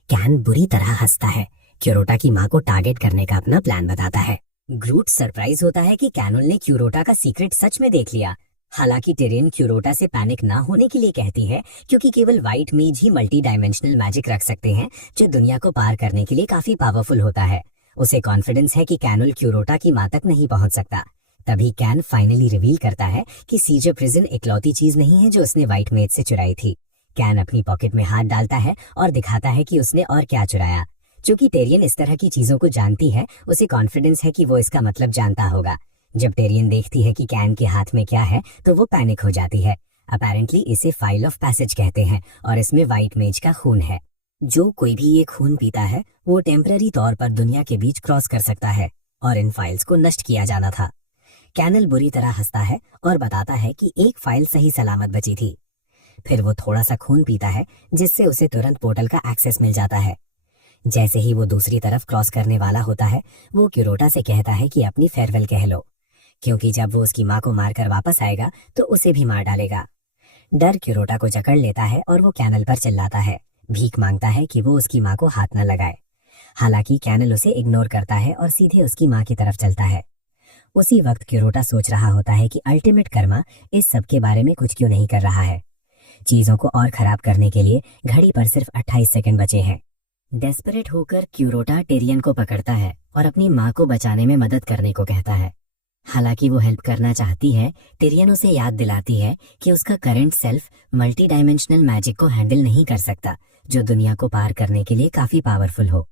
कैन बुरी तरह हंसता है, क्यूरोटा की माँ को टारगेट करने का अपना प्लान बताता है। ग्रूट सरप्राइज होता है कि कैनोल ने क्यूरोटा का सीक्रेट सच में देख लिया। हालांकि टिरियन क्यूरोटा से पैनिक ना होने के लिए कहती है, क्योंकि केवल व्हाइट मेज ही मल्टी डायमेंशनल मैजिक रख सकते हैं, जो दुनिया को पार करने के लिए काफी पावरफुल होता है। उसे कॉन्फिडेंस है कि कैनोल क्यूरोटा की माँ तक नहीं पहुंच सकता। तभी कैन फाइनली रिवील करता है कि सीजर प्रिजन इकलौती चीज नहीं है जो उसने व्हाइट मेज से चुराई थी। कैन अपनी पॉकेट में हाथ डालता है और दिखाता है कि उसने और क्या चुराया। चूंकि टेरियन इस तरह की चीजों को जानती है, उसे कॉन्फिडेंस है कि वो इसका मतलब जानता होगा। जब टेरियन देखती है कि कैन के हाथ में क्या है तो वो पैनिक हो जाती है। अपेरेंटली इसे फाइल ऑफ पैसेज कहते हैं और इसमें व्हाइट मेज का खून है। जो कोई भी ये खून पीता है वो टेम्पररी तौर पर दुनिया के बीच क्रॉस कर सकता है और इन फाइल्स को नष्ट किया जाना था। कैनल बुरी तरह हंसता है और बताता है कि एक फाइल सही सलामत बची थी। फिर वो थोड़ा सा खून पीता है, जिससे उसे तुरंत पोर्टल का एक्सेस मिल जाता है। जैसे ही वो दूसरी तरफ क्रॉस करने वाला होता है, वो क्यूरोटा से कहता है कि अपनी फेयरवेल कह लो, क्योंकि जब वो उसकी माँ को मारकर वापस आएगा तो उसे भी मार डालेगा। डर क्यूरोटा को जकड़ लेता है और वो कैनल पर चिल्लाता है, भीख मांगता है कि वो उसकी माँ को हाथ न लगाए। हालांकि कैनल उसे इग्नोर करता है और सीधे उसकी माँ की तरफ चलता है। उसी वक्त क्यूरोटा सोच रहा होता है कि अल्टीमेट कर्मा इस सब के बारे में कुछ क्यों नहीं कर रहा है। चीजों को और खराब करने के लिए घड़ी पर सिर्फ 28 सेकंड बचे हैं। डेस्परेट होकर क्यूरोटा टेरियन को पकड़ता है और अपनी माँ को बचाने में मदद करने को कहता है। हालांकि वो हेल्प करना चाहती है, टिरियन उसे याद दिलाती है कि उसका current self multi dimensional magic को हैंडल नहीं कर सकता, जो दुनिया को पार करने के लिए काफी पावरफुल हो।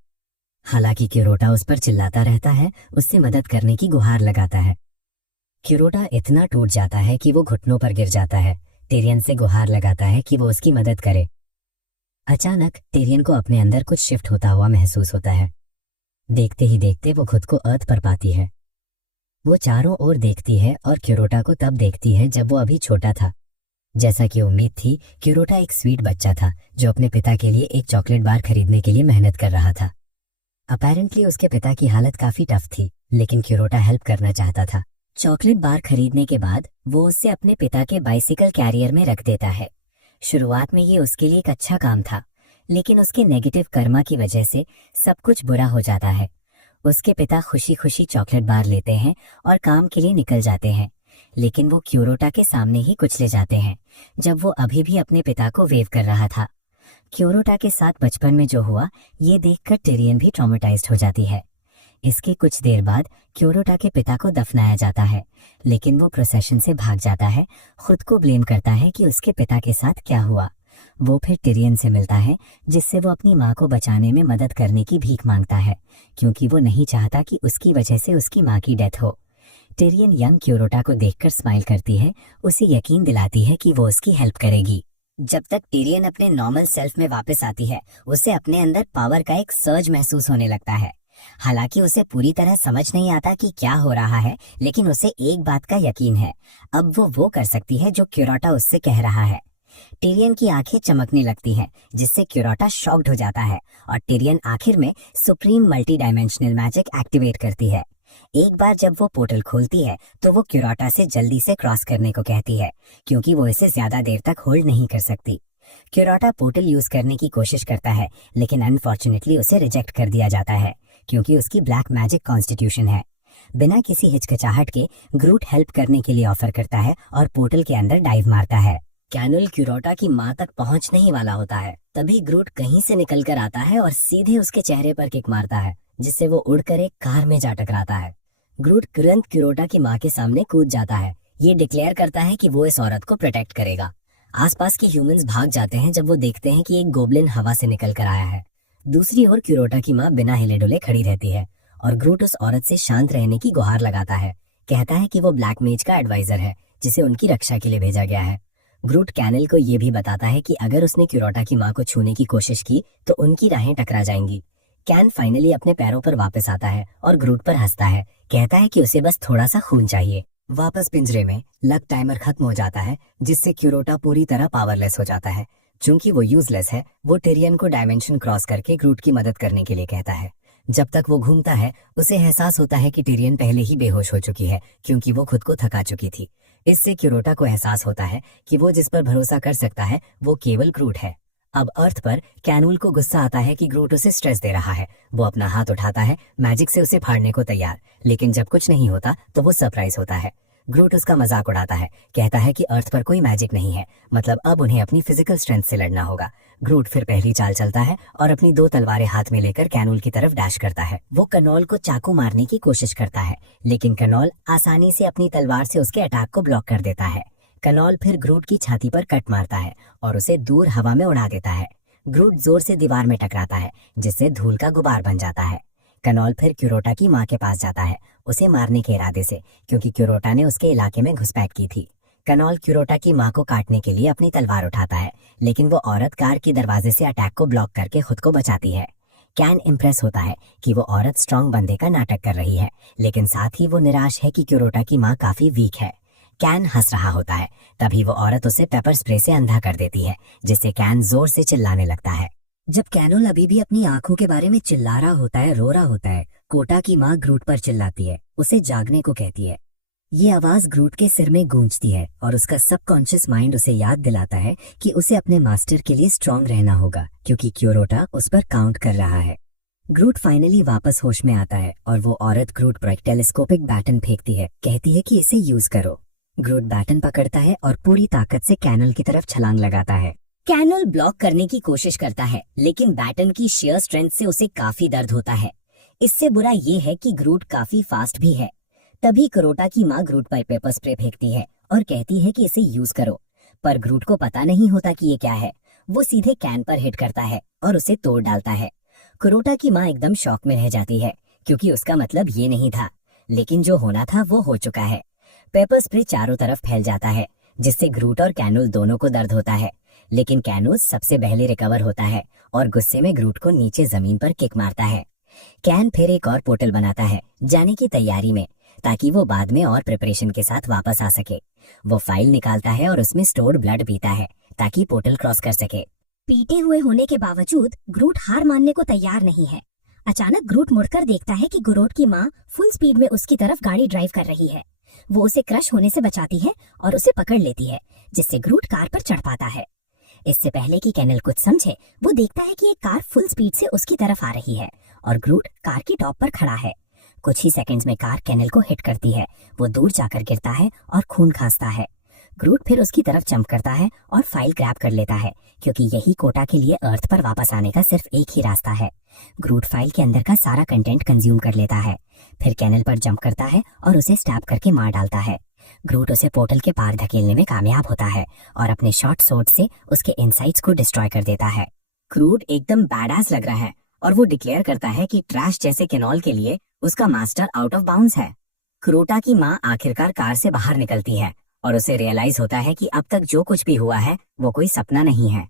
हालांकि क्यूरोटा उस पर चिल्लाता रहता है, उससे मदद करने की गुहार लगाता है। क्यूरोटा इतना टूट जाता है कि वो घुटनों पर गिर जाता है। टिरियन से गुहार लगाता है कि वो उसकी मदद करे। अचानक टिरियन को अपने अंदर कुछ शिफ्ट होता हुआ महसूस होता है। देखते ही देखते वो खुद को अर्थ पर पाती है। वो चारों ओर देखती है और क्यूरोटा को तब देखती है जब वो अभी छोटा था। जैसा कि उम्मीद थी, क्यूरोटा एक स्वीट बच्चा था जो अपने पिता के लिए एक चॉकलेट बार खरीदने के लिए मेहनत कर रहा था। अपेरेंटली उसके पिता की हालत काफी टफ थी, लेकिन क्यूरोटा हेल्प करना चाहता था। चॉकलेट बार खरीदने के बाद वो उसे अपने पिता के बाइसिकल कैरियर में रख देता है। शुरुआत में ये उसके लिए एक अच्छा काम था, लेकिन उसके नेगेटिव कर्मा की वजह से सब कुछ बुरा हो जाता है। उसके पिता खुशी खुशी चॉकलेट बार लेते हैं और काम के लिए निकल जाते हैं, लेकिन वो क्यूरोटा के सामने ही कुचले जाते हैं जब वो अभी भी अपने पिता को वेव कर रहा था। क्यूरोटा के साथ बचपन में जो हुआ, ये देखकर टिरियन भी ट्रॉमेटाइज्ड हो जाती है। इसके कुछ देर बाद क्योरोटा के पिता को दफनाया जाता है, लेकिन वो प्रोसेशन से भाग जाता है, खुद को ब्लेम करता है कि उसके पिता के साथ क्या हुआ। वो फिर टिरियन से मिलता है, जिससे वो अपनी माँ को बचाने में मदद करने की भीख मांगता है, क्योंकि वो नहीं चाहता कि उसकी वजह से उसकी माँ की डेथ हो। टिरियन यंग क्योरोटा को देखकर स्माइल करती है, उसे यकीन दिलाती है कि वो उसकी हेल्प करेगी। जब तक टिरियन अपने नॉर्मल सेल्फ में वापस आती है, उसे अपने अंदर पावर का एक सर्ज महसूस होने लगता है। हालांकि उसे पूरी तरह समझ नहीं आता कि क्या हो रहा है, लेकिन उसे एक बात का यकीन है, अब वो कर सकती है जो क्योरोटा उससे कह रहा है। टिरियन की आंखें चमकने लगती हैं, जिससे क्योरोटा शॉक्ड हो जाता है और टिरियन आखिर में supreme multi dimensional magic activate करती है। एक बार जब वो पोर्टल खोलती है तो वो क्योरोटा से जल्दी से क्रॉस करने को कहती है, क्योंकि वो इसे ज्यादा देर तक होल्ड नहीं कर सकती। क्योरोटा पोर्टल यूज करने की कोशिश करता है, लेकिन अनफॉर्चुनेटली उसे रिजेक्ट कर दिया जाता है, क्योंकि उसकी ब्लैक मैजिक कॉन्स्टिट्यूशन है। बिना किसी हिचकिचाहट के ग्रूट हेल्प करने के लिए ऑफर करता है और पोर्टल के अंदर डाइव मारता है। कैनल क्योरोटा की माँ तक पहुंच नहीं वाला होता है, तभी ग्रूट कहीं से निकल कर आता है और सीधे उसके चेहरे पर किक मारता है, जिससे वो उड़कर एक कार में जा टकराता है। ग्रूट तुरंत क्योरोटा की माँ के सामने कूद जाता है, ये डिक्लेयर करता है कि वो इस औरत को प्रोटेक्ट करेगा। आसपास के ह्यूमंस भाग जाते हैं जब वो देखते हैं कि एक गोब्लिन हवा से निकल कर आया है। दूसरी ओर क्योरोटा की माँ बिना हिले डुले खड़ी रहती है और ग्रूट उस औरत से शांत रहने की गुहार लगाता है, कहता है कि वो ब्लैक मेज का एडवाइजर है, जिसे उनकी रक्षा के लिए भेजा गया है। ग्रूट कैनल को ये भी बताता है कि अगर उसने क्योरोटा की माँ को छूने की कोशिश की तो उनकी राहें टकरा जाएंगी। कैन फाइनली अपने पैरों पर वापस आता है और ग्रूट पर हंसता है, कहता है कि उसे बस थोड़ा सा खून चाहिए। वापस पिंजरे में लक टाइमर खत्म हो जाता है, जिससे क्योरोटा पूरी तरह पावरलेस हो जाता है। चूंकि वो यूजलेस है, वो टिरियन को डायमेंशन क्रॉस करके ग्रूट की मदद करने के लिए कहता है। जब तक वो घूमता है, उसे एहसास होता है कि टिरियन पहले ही बेहोश हो चुकी है, क्योंकि वो खुद को थका चुकी थी। इससे क्योरोटा को एहसास होता है कि वो जिस पर भरोसा कर सकता है वो केवल ग्रूट है। अब अर्थ पर कैनूल को गुस्सा आता है कि ग्रूट उसे स्ट्रेस दे रहा है। वो अपना हाथ उठाता है, मैजिक से उसे फाड़ने को तैयार, लेकिन जब कुछ नहीं होता तो वो सरप्राइज होता है। ग्रूट उसका मजाक उड़ाता है, कहता है कि अर्थ पर कोई मैजिक नहीं है, मतलब अब उन्हें अपनी फिजिकल स्ट्रेंथ से लड़ना होगा। ग्रूट फिर पहली चाल चलता है और अपनी 2 तलवारें हाथ में लेकर कैनूल की तरफ डैश करता है। वो कनॉल को चाकू मारने की कोशिश करता है, लेकिन कनॉल आसानी से अपनी तलवार से उसके अटैक को ब्लॉक कर देता है। कनॉल फिर ग्रूट की छाती पर कट मारता है और उसे दूर हवा में उड़ा देता है। ग्रूट जोर से दीवार में टकराता है, जिससे धूल का गुबार बन जाता है। कनॉल फिर क्योरोटा की माँ के पास जाता है, उसे मारने के इरादे से, क्योंकि क्योरोटा ने उसके इलाके में घुसपैठ की थी। कनॉल क्योरोटा की माँ को काटने के लिए अपनी तलवार उठाता है, लेकिन वो औरत कार के दरवाजे से अटैक को ब्लॉक करके खुद को बचाती है। कैन इम्प्रेस होता है कि वो औरत स्ट्रॉन्ग बंदे का नाटक कर रही है, लेकिन साथ ही वो निराश है कि क्योरोटा की माँ काफी वीक है। कैन हंस रहा होता है, तभी वो औरत उसे पेपर स्प्रे से अंधा कर देती है, जिससे कैन जोर से चिल्लाने लगता है। जब कैनोल अभी भी अपनी आंखों के बारे में चिल्ला रहा होता है, रो रहा होता है, कोटा की माँ ग्रूट पर चिल्लाती है, उसे जागने को कहती है। ये आवाज ग्रूट के सिर में गूंजती है और उसका सबकॉन्शियस माइंड उसे याद दिलाता है कि उसे अपने मास्टर के लिए स्ट्रांग रहना होगा, क्योंकि क्योरोटा उस पर काउंट कर रहा है। ग्रूट फाइनली वापस होश में आता है और वो औरत ग्रूट पर एक टेलीस्कोपिक बैटन फेंकती है, कहती है कि इसे यूज करो। ग्रूट बैटन पकड़ता है और पूरी ताकत से कैनल की तरफ छलांग लगाता है। कैनल ब्लॉक करने की कोशिश करता है, लेकिन बैटन की शेयर स्ट्रेंथ से उसे काफी दर्द होता है। इससे बुरा ये है कि ग्रूट काफी फास्ट भी है। तभी क्योरोटा की माँ ग्रूट पर पेपर स्प्रे फेंकती है और कहती है कि इसे यूज करो, पर ग्रूट को पता नहीं होता कि ये क्या है। वो सीधे कैन पर हिट करता है और उसे तोड़ डालता है। क्योरोटा की माँ एकदम शॉक में रह जाती है, क्योंकि उसका मतलब ये नहीं था, लेकिन जो होना था वो हो चुका है। पेपर स्प्रे चारों तरफ फैल जाता है, जिससे ग्रूट और कैनूल दोनों को दर्द होता है, लेकिन कैनूल सबसे पहले रिकवर होता है और गुस्से में ग्रूट को नीचे जमीन पर किक मारता है। कैन फिर एक और पोर्टल बनाता है जाने की तैयारी में, ताकि वो बाद में और प्रिपरेशन के साथ वापस आ सके। वो फाइल निकालता है और उसमें स्टोर्ड ब्लड पीता है ताकि पोर्टल क्रॉस कर सके। पीटे हुए होने के बावजूद ग्रूट हार मानने को तैयार नहीं है। अचानक ग्रूट मुड़कर देखता है कि ग्रोट की माँ फुल स्पीड में उसकी तरफ गाड़ी ड्राइव कर रही है। वो उसे क्रश होने से बचाती है और उसे पकड़ लेती है, जिससे ग्रूट कार पर चढ़ पाता है। इससे पहले कि कैनल कुछ समझे, वो देखता है कि एक कार फुल स्पीड से उसकी तरफ आ रही है और ग्रूट कार की टॉप पर खड़ा है। कुछ ही सेकंड्स में कार कैनल को हिट करती है। वो दूर जाकर गिरता है और खून खांसता है। ग्रूट फिर उसकी तरफ जंप करता है और फाइल ग्रैब कर लेता है, क्योंकि यही कोटा के लिए अर्थ पर वापस आने का सिर्फ एक ही रास्ता है। ग्रूट फाइल के अंदर का सारा कंटेंट कंज्यूम कर लेता है, फिर कैनल पर जंप करता है और उसे स्टैब करके मार डालता है। ग्रूट उसे पोर्टल के पार धकेलने में कामयाब होता है और अपने शॉर्ट स्वॉर्ड से उसके इनसाइट्स को डिस्ट्रॉय कर देता है। ग्रूट एकदम बैडआस लग रहा है और वो डिक्लेयर करता है कि ट्रैश जैसे कैनॉल के लिए उसका मास्टर आउट ऑफ बाउंड्स है। क्रोटा की माँ आखिरकार कार से बाहर निकलती है और उसे रियलाइज होता है कि अब तक जो कुछ भी हुआ है वो कोई सपना नहीं है।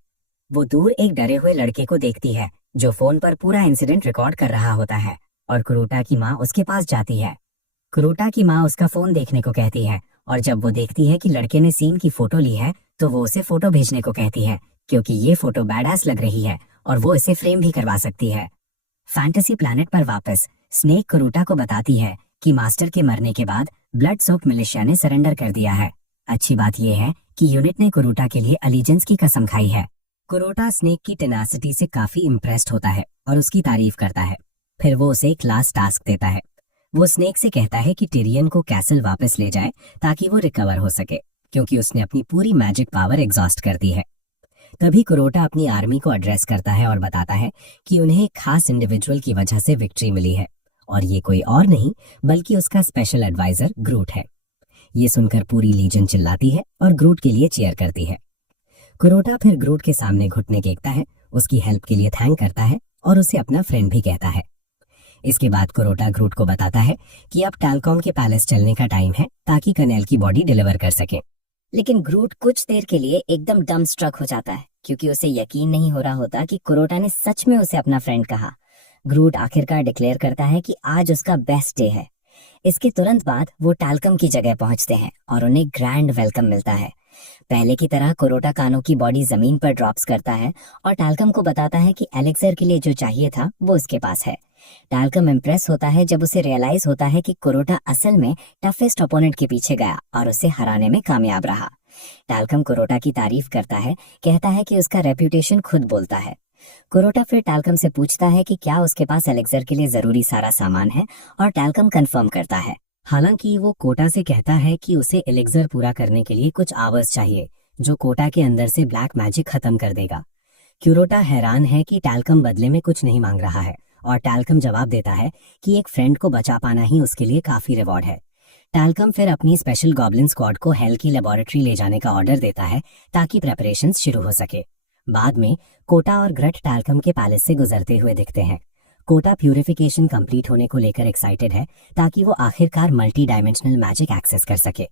वो दूर एक डरे हुए लड़के को देखती है जो फोन पर पूरा इंसिडेंट रिकॉर्ड कर रहा होता है और क्रोटा की माँ उसके पास जाती है। क्रोटा की माँ उसका फोन देखने को कहती है और जब वो देखती है कि लड़के ने सीन की फोटो ली है तो वो उसे फोटो भेजने को कहती है, क्योंकि ये फोटो बैडआस लग रही है और वो इसे फ्रेम भी करवा सकती है। फैंटेसी प्लैनेट पर वापस स्नेक क्रोटा को बताती है कि मास्टर के मरने के बाद ब्लड सोक मिलिशिया ने सरेंडर कर दिया है। अच्छी बात यह है कि यूनिट ने क्रोटा के लिए अलीजेंस की कसम खाई है। क्रोटा स्नेक की टेनासिटी से काफी इम्प्रेस्ड होता है और उसकी तारीफ करता है। फिर वो उसे एक लास्ट टास्क देता है। वो स्नेक से कहता है कि टिरियन को कैसल वापस ले जाए ताकि वो रिकवर हो सके, क्योंकि उसने अपनी पूरी मैजिक पावर एग्जॉस्ट कर दी है। तभी क्रोटा अपनी आर्मी को एड्रेस करता है और बताता है कि उन्हें एक खास इंडिविजुअल की वजह से विक्ट्री मिली है और ये कोई और नहीं बल्कि उसका स्पेशल एडवाइजर ग्रूट है। ये सुनकर पूरी लीजन चिल्लाती है और ग्रूट के लिए चीयर करती है। क्रोटा फिर ग्रूट के सामने घुटने टेकता है, उसकी हेल्प के लिए थैंक करता है और उसे अपना फ्रेंड भी कहता है। इसके बाद क्रोटा ग्रूट को बताता है कि अब टैलकॉम के पैलेस चलने का टाइम है ताकि कनेल की बॉडी डिलीवर कर सके। लेकिन ग्रूट कुछ देर के लिए एकदम डम स्ट्रक हो जाता है, क्योंकि उसे यकीन नहीं हो रहा होता कि क्रोटा ने सच में उसे अपना फ्रेंड कहा। ग्रूट आखिरकार डिक्लेयर करता है कि आज उसका बेस्ट डे है। इसके तुरंत बाद वो टैलकम की जगह पहुंचते हैं और उन्हें ग्रैंड वेलकम मिलता है। पहले की तरह क्रोटा कानो की बॉडी जमीन पर ड्रॉप्स करता है और टैलकम को बताता है कि एलेक्सर के लिए जो चाहिए था वो उसके पास है। टैलकम इम्प्रेस होता है जब उसे रियलाइज होता है कि क्रोटा असल में टफेस्ट ओपोनेंट के पीछे गया और उसे हराने में कामयाब रहा। टैलकम क्रोटा की तारीफ करता है, कहता है कि उसका रेप्यूटेशन खुद बोलता है। क्रोटा फिर टैलकम से पूछता है कि क्या उसके पास एलेक्सर के लिए जरूरी सारा सामान है और टैलकम कंफर्म करता है। हालांकि वो कोटा से कहता है कि उसे एलेक्सर पूरा करने के लिए कुछ आवर्स चाहिए, जो कोटा के अंदर से ब्लैक मैजिक खत्म कर देगा। क्रोटा हैरान है कि टैलकम बदले में कुछ नहीं मांग रहा है और टैलकम जवाब देता है कि एक फ्रेंड को बचा पाना ही उसके लिए काफी रिवॉर्ड है। टैलकम फिर अपनी स्पेशल गॉब्लिन स्क्वाड को हेल की लेबोरेटरी ले जाने का ऑर्डर देता है ताकि प्रेपरेशंस शुरू हो सके। बाद में कोटा और ग्रट टैलकम के पैलेस से गुजरते हुए दिखते हैं। कोटा प्यूरिफिकेशन कंप्लीट होने को लेकर एक्साइटेड है ताकि वो आखिरकार मल्टी डायमेंशनल मैजिक एक्सेस कर सके।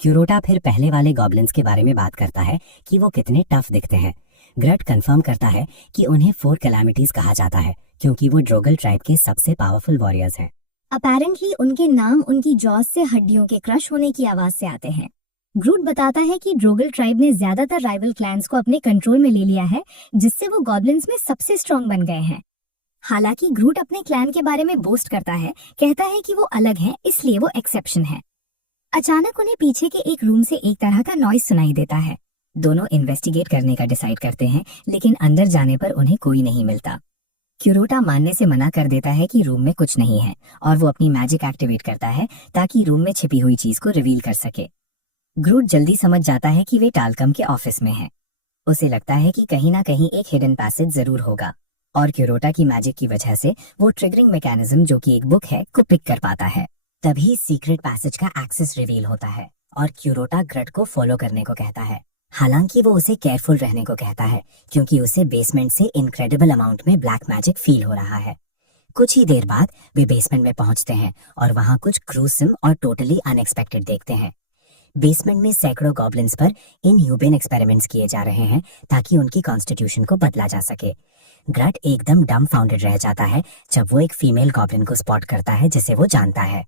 क्रोटा फिर पहले वाले गॉब्लिन्स के बारे में बात करता है कि वो कितने टफ दिखते हैं। ग्रट कंफर्म करता है कि उन्हें 4 कैलामिटीज कहा जाता है क्योंकि वो ड्रोगल ट्राइब के सबसे पावरफुल वॉरियर्स हैं। अपेरेंटली उनके नाम उनकी जॉस से हड्डियों के क्रश होने की आवाज से आते हैं। ग्रूट बताता है कि ड्रोगल ट्राइब ने ज्यादातर राइवल क्लैंस को अपने कंट्रोल में ले लिया है, जिससे वो गॉब्लिन्स में सबसे स्ट्रॉन्ग बन गए हैं। हालांकि ग्रूट अपने क्लैन के बारे में बोस्ट करता है, कहता है कि वो अलग हैं, इसलिए वो एक्सेप्शन है। अचानक उन्हें पीछे के एक रूम से एक तरह का नॉइज सुनाई देता है। दोनों इन्वेस्टिगेट करने का डिसाइड करते हैं, लेकिन अंदर जाने पर उन्हें कोई नहीं मिलता। क्रोटा मानने से मना कर देता है कि रूम में कुछ नहीं है और वो अपनी मैजिक एक्टिवेट करता है ताकि रूम में छिपी हुई चीज को रिवील कर सके। ग्रूट जल्दी समझ जाता है कि वे टैलकम के ऑफिस में हैं। उसे लगता है कि कहीं ना कहीं एक हिडन पैसेज जरूर होगा और क्रोटा की मैजिक की वजह से वो ट्रिगरिंग मैकेनिज्म, जो कि एक बुक है, को पिक कर पाता है। तभी सीक्रेट पैसेज का एक्सेस रिवील होता है और क्रोटा ग्रट को फॉलो करने को कहता है। हालांकि वो उसे केयरफुल रहने को कहता है क्योंकि उसे बेसमेंट से इनक्रेडिबल अमाउंट में ब्लैक मैजिक फील हो रहा है। कुछ ही देर बाद वे बेसमेंट में पहुंचते हैं और वहां कुछ ग्रूसम और टोटली अनएक्सपेक्टेड देखते हैं। बेसमेंट में सैकड़ों गॉब्लिन्स पर इनह्यूमन एक्सपेरिमेंट्स किए जा रहे हैं ताकि उनकी कॉन्स्टिट्यूशन को बदला जा सके। ग्रट एकदम डम फाउंडेड रह जाता है जब वो एक फीमेल गॉब्लिन को स्पॉट करता है जिसे वो जानता है।